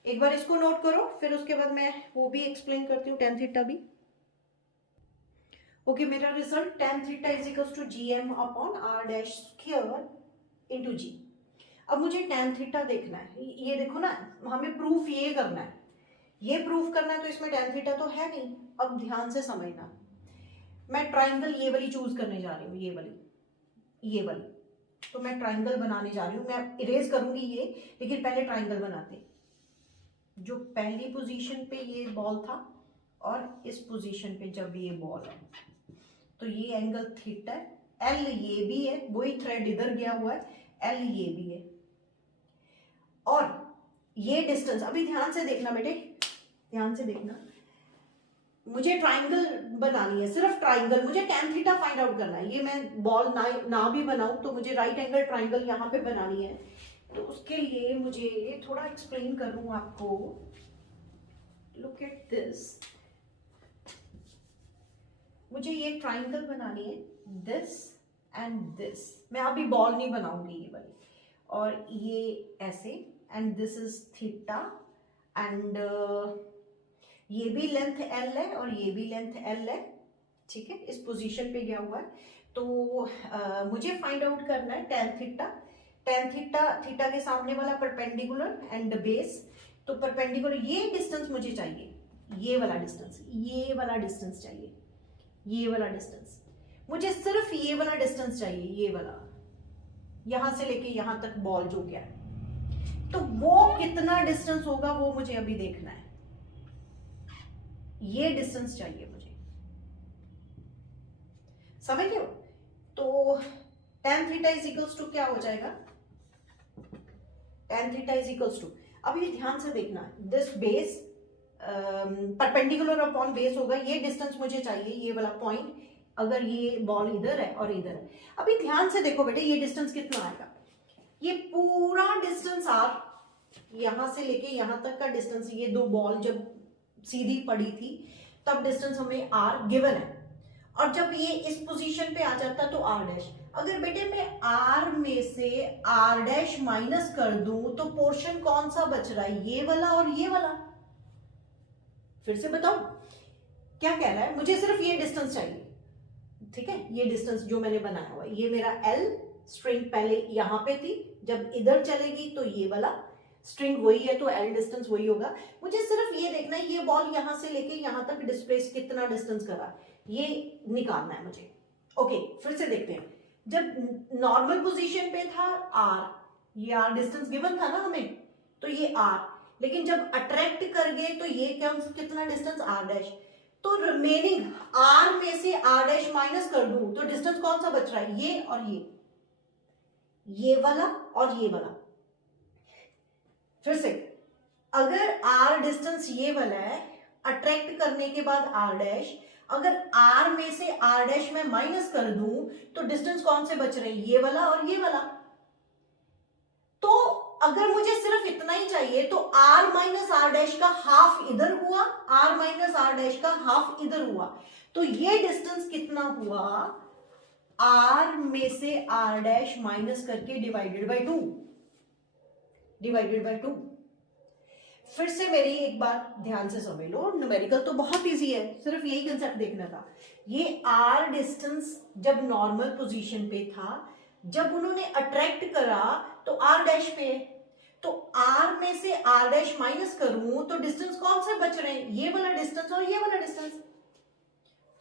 एक बार इसको नोट करो, फिर उसके बाद मैं वो भी एक्सप्लेन करती हूँ, टेन थीटा भी। ओके, मेरा result tan theta is equals to G M upon R dash square into G. अब मुझे टेन थीटा देखना है, ये देखो ना, हमें प्रूफ ये करना है, ये प्रूफ करना है, तो इसमें टेन थीटा तो है नहीं। अब ध्यान से समझना, मैं ट्राइंगल ये वाली चूज करने जा रही हूँ, ये वाली, तो मैं ट्राइंगल बनाने जा रही हूँ, मैं इरेज करूंगी ये, लेकिन पहले ट्राइंगल बनाते। जो पहली पोजीशन पे ये बॉल था और इस पोजीशन पे जब ये बॉल है, तो ये एंगल थीटा है, एल ये भी है, वही थ्रेड इधर गया हुआ है, एल ये भी है, और ये डिस्टेंस, अभी ध्यान से देखना बेटे, ध्यान से देखना, मुझे ट्राइंगल बनानी है, सिर्फ ट्राइंगल, मुझे टेन थीटा फाइंड आउट करना है। ये मैं बॉल ना भी बनाऊं तो मुझे राइट एंगल ट्राइंगल यहाँ पे बनानी है, तो उसके लिए मुझे थोड़ा एक्सप्लेन करूं आपको। लुक एट दिस, मुझे ये ट्राइंगल बनानी है, दिस एंड दिस। मैं अभी बॉल नहीं बनाऊंगी ये वाली, और ये ऐसे, and this is theta and ये भी लेंथ एल है और ये भी लेंथ एल है, ठीक है, इस पोजीशन पे गया हुआ है। तो मुझे फाइंड आउट करना है टेन थीटा, थीटा के सामने वाला परपेंडिकुलर एंड बेस, तो परपेंडिकुलर ये डिस्टेंस मुझे चाहिए, ये वाला डिस्टेंस, ये वाला डिस्टेंस चाहिए, ये वाला डिस्टेंस, मुझे सिर्फ ये वाला डिस्टेंस चाहिए, ये वाला, यहां से लेके यहां तक बॉल जो गया है, तो वो कितना डिस्टेंस होगा वो मुझे अभी देखना है। ये डिस्टेंस चाहिए मुझे, समझ लो। तो tan theta is equals to क्या हो जाएगा, tan theta is equals to, अब ये ध्यान से देखना, this base perpendicular upon base होगा, ये डिस्टेंस मुझे चाहिए, ये वाला पॉइंट, अगर ये बॉल इधर है और इधर है। अभी ध्यान से देखो बेटे, ये डिस्टेंस कितना आएगा, ये पूरा डिस्टेंस आर, यहां से लेके यहां तक का डिस्टेंस, ये दो बॉल जब सीधी पड़ी थी तब डिस्टेंस हमें आर गिवन है, और जब ये इस पोजीशन पे आ जाता तो आर डैश। अगर बेटे मैं आर में से आर डैश माइनस कर दूं तो पोर्शन कौन सा बच रहा है, ये वाला और ये वाला। फिर से बताओ क्या कह रहा है, मुझे सिर्फ ये डिस्टेंस चाहिए, ठीक है, ये डिस्टेंस जो मैंने बनाया हुआ है, ये मेरा एल स्ट्रिंग पहले यहां पे थी, जब इधर चलेगी तो ये वाला स्ट्रिंग वही है, तो एल डिस्टेंस वही होगा। मुझे सिर्फ ये देखना है, ये बॉल यहां से लेके यहां तक डिस्प्लेस कितना डिस्टेंस करा, ये निकालना है मुझे। ओके, फिर से देखते हैं, जब नॉर्मल पोजीशन पे था आर, ये आर डिस्टेंस गिवन था ना हमें, तो ये आर, लेकिन जब अट्रैक्ट कर गए तो ये कितना डिस्टेंस आर डैश, तो रिमेनिंग आर में से आर डैश माइनस कर दूं तो डिस्टेंस कौन सा बच रहा है, ये और ये वाला और ये वाला। फिर से, अगर आर डिस्टेंस ये वाला है, अट्रैक्ट करने के बाद आर डैश, अगर आर में से आर डैश में माइनस कर दूं तो डिस्टेंस कौन से बच रहे हैं, ये वाला और ये वाला। तो अगर मुझे सिर्फ इतना ही चाहिए तो आर माइनस आर डैश का हाफ इधर हुआ, आर माइनस आर डैश का हाफ इधर हुआ, तो ये डिस्टेंस कितना हुआ, आर में से आर डैश माइनस करके डिवाइडेड बाय 2, डिवाइडेड बाय 2। फिर से मेरी एक बात ध्यान से समझ लो, न्यूमेरिकल तो बहुत इजी है, सिर्फ यही कंसेप्ट देखना था। ये आर डिस्टेंस जब नॉर्मल पोजीशन पे था, जब उन्होंने अट्रैक्ट करा तो आर डैश पे, तो आर में से आर डैश माइनस करूं तो डिस्टेंस कौन से बच रहे हैं, ये वाला डिस्टेंस और ये वाला डिस्टेंस।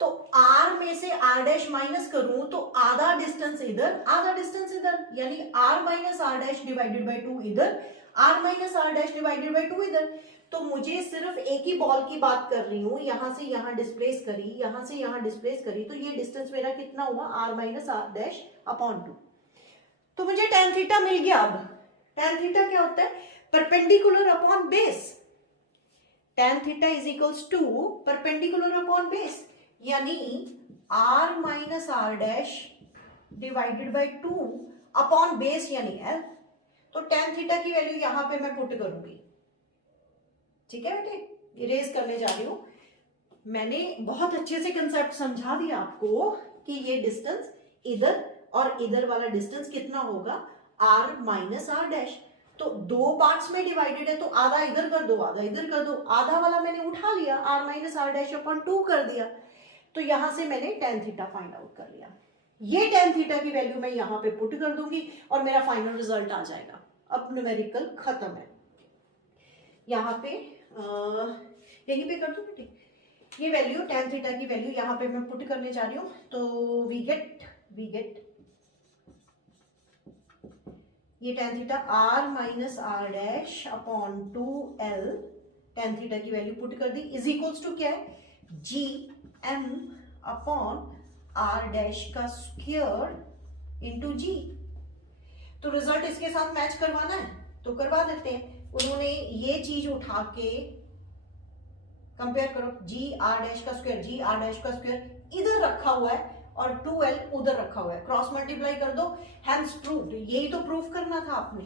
तो आर में से आर डैश माइनस करूं तो आधा डिस्टेंस इधर, आधा डिस्टेंस इधर, यानी R minus R dash divided by 2 इधर, r minus R dash divided by 2 इधर। तो मुझे सिर्फ एक ही बॉल की बात कर रही हूँ, यहां से यहां डिस्प्लेस करी, यहां से यहां डिस्प्लेस करी, तो ये डिस्टेंस मेरा कितना हुआ, r minus R dash upon 2। तो मुझे tan थीटा मिल गया। अब tan थीटा क्या होता है, perpendicular upon base. tan theta is equals to perpendicular upon base, यानी r minus R dash divided by 2 upon base यानी l। तो tan थीटा की वैल्यू यहां पे मैं पुट करूंगी, ठीक है बेटे, इरेज करने जा रही हूं। मैंने बहुत अच्छे से कंसेप्ट समझा दिया आपको कि ये डिस्टेंस इधर और इधर वाला डिस्टेंस कितना होगा, r माइनस आर डैश। तो दो पार्ट्स में डिवाइडेड है, तो आधा इधर कर दो आधा इधर कर दो, आधा वाला मैंने उठा लिया, r minus R dash upon 2 कर दिया। तो यहां से मैंने tan थीटा फाइंड आउट कर लिया। ये tan थीटा की वैल्यू मैं यहां पे पुट कर दूंगी और मेरा फाइनल रिजल्ट आ जाएगा। अब न्यूमेरिकल खत्म है। यहाँ पे यहीं पे कर दूं बेटे, ये वैल्यू tan थीटा की वैल्यू यहाँ पे मैं पुट करने जा रही हूँ। तो वी गेट ये tan theta r minus R dash upon 2l, tan theta की वैल्यू पुट कर दी, इज इक्वल्स टू क्या है, G M upon R dash का स्क्वायर इंटू जी। तो रिजल्ट इसके साथ मैच करवाना है तो करवा देते हैं। उन्होंने ये चीज उठा के कंपेयर करो, जी आर डैश का स्क्वायर, जी आर डैश का स्क्वायर इधर रखा हुआ है और 2l उधर रखा हुआ है, क्रॉस मल्टीप्लाई कर दो, हैंस प्रूव्ड। यही तो प्रूफ करना था आपने,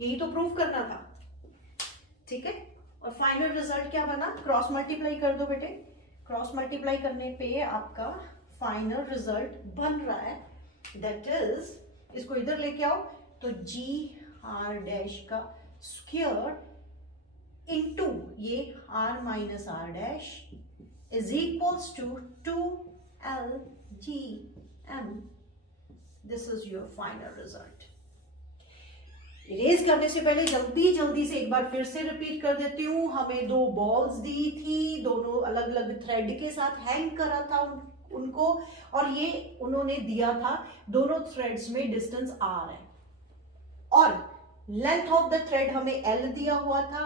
यही तो प्रूफ करना था, ठीक है। और फाइनल रिजल्ट क्या बना, क्रॉस मल्टीप्लाई कर दो बेटे, क्रॉस मल्टीप्लाई करने पे आपका फाइनल रिजल्ट बन रहा है, दैट इज, इसको इधर लेके आओ, तो जी आर डैश का स्क्वायर इनटू ये r minus R dash is equals to 2l gm। This is your final result. Erase करने से पहले जल्दी से एक बार फिर से रिपीट कर देती हूँ। हमें दो बॉल्स दी थी, दोनों अलग अलग थ्रेड के साथ हैंग करा था उनको, और ये उन्होंने दिया था दोनों थ्रेड्स में डिस्टेंस r है, और लेंथ ऑफ द थ्रेड हमें l दिया हुआ था,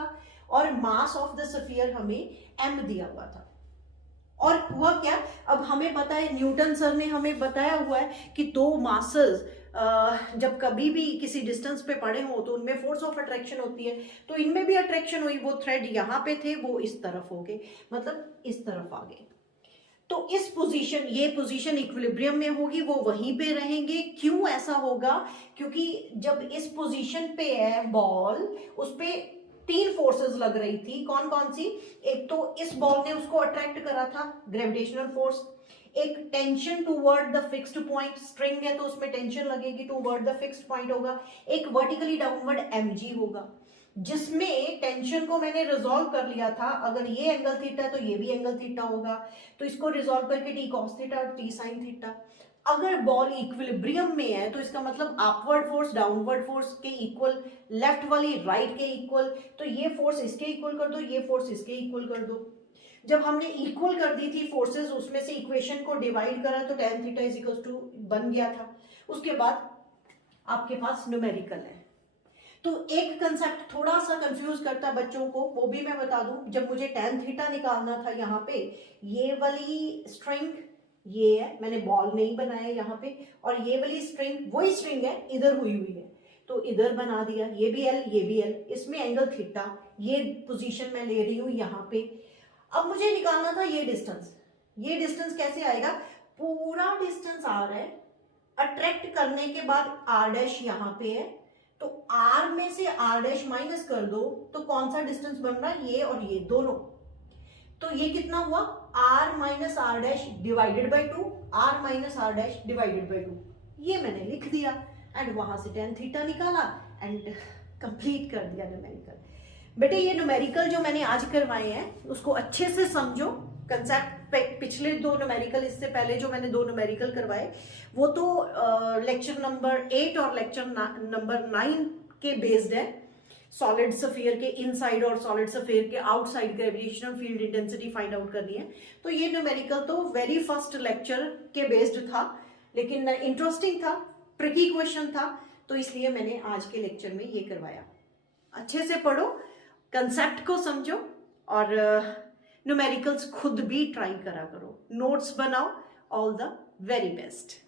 और मास ऑफ द स्फीयर हमें m दिया हुआ था। और हुआ क्या, अब हमें पता है, न्यूटन सर ने हमें बताया हुआ है कि दो मासेस जब कभी भी किसी डिस्टेंस पे पड़े हो तो उनमें फोर्स ऑफ अट्रैक्शन होती है। तो इनमें भी अट्रैक्शन हुई, वो थ्रेड यहाँ पे थे, वो इस तरफ हो गए, मतलब इस तरफ आ गए। तो इस पोजीशन, ये पोजीशन इक्विलिब्रियम में होगी, वो वहीं पे रहेंगे। क्यों ऐसा होगा, क्योंकि जब इस पोजीशन पे है बॉल, उस पे तीन फोर्सेस लग रही थी। कौन कौन सी, एक तो इस बॉल ने उसको अट्रैक्ट करा था, ग्रेविटेशनल फोर्स, एक tension toward the fixed point, string है तो उसमें टेंशन लगेगी, टूवर्ड द फिक्स्ड पॉइंट होगा, एक वर्टिकली डाउनवर्ड mg होगा, जिसमें टेंशन को मैंने रिजॉल्व कर लिया था। अगर ये एंगल थीटा तो ये भी एंगल थीटा होगा, तो इसको रिजॉल्व करके टी कॉस थीटा और टी साइन थीटा। अगर बॉल इक्विलिब्रियम में है तो इसका मतलब अपवर्ड फोर्स डाउनवर्ड फोर्स के इक्वल, लेफ्ट वाली राइट के इक्वल, तो ये फोर्स इसके इक्वल कर दो, ये फोर्स इसके इक्वल कर दो। जब हमने इक्वल कर दी थी फोर्सेस, उसमें से इक्वेशन को डिवाइड करा तो tan theta is equal to बन गया था। उसके बाद आपके पास न्यूमेरिकल है। तो एक कंसेप्ट थोड़ा सा कंफ्यूज करता बच्चों को, वो भी मैं बता दूं। जब मुझे tan थीटा निकालना था, यहाँ पे ये वाली स्ट्रिंग ये है, मैंने बॉल नहीं बनाया यहाँ पे, और ये वाली स्ट्रिंग वही स्ट्रिंग है, इधर हुई है, तो इधर बना दिया, ये भी L ये भी L, इसमें एंगल थीटा, ये पोजीशन मैं ले रही हूँ यहाँ पे। अब मुझे निकालना था ये डिस्टेंस। ये डिस्टेंस कैसे आएगा, पूरा डिस्टेंस r है, अट्रैक्ट करने के बाद r डैश यहाँ पे है, तो r में से r डैश माइनस कर दो तो कौन सा डिस्टेंस बन रहा है, ये और ये दोनों। तो ये कितना हुआ, r minus R dash divided by 2, r minus R dash divided by 2, ये मैंने लिख दिया, एंड वहां से tan थीटा निकाला एंड कंप्लीट कर दिया न्यूमेरिकल। बेटे ये न्यूमेरिकल जो मैंने आज करवाए हैं उसको अच्छे से समझो, कंसेप्ट। पिछले दो न्यूमेरिकल, इससे पहले जो मैंने दो न्यूमेरिकल करवाए, वो तो लेक्चर नंबर 8 और लेक्चर नंबर 9 के बेस्ड है। सॉलिड स्फीयर के इनसाइड और सॉलिड स्फीयर के outside gravitational field intensity find out करनी है। तो ये न्यूमेरिकल तो वेरी फर्स्ट लेक्चर के बेस्ड था, लेकिन इंटरेस्टिंग था, ट्रिकी क्वेश्चन था, तो इसलिए मैंने आज के लेक्चर में ये करवाया। अच्छे से पढ़ो, कंसेप्ट को समझो और न्यूमेरिकल्स खुद भी ट्राई करा करो, नोट्स बनाओ। All the very best.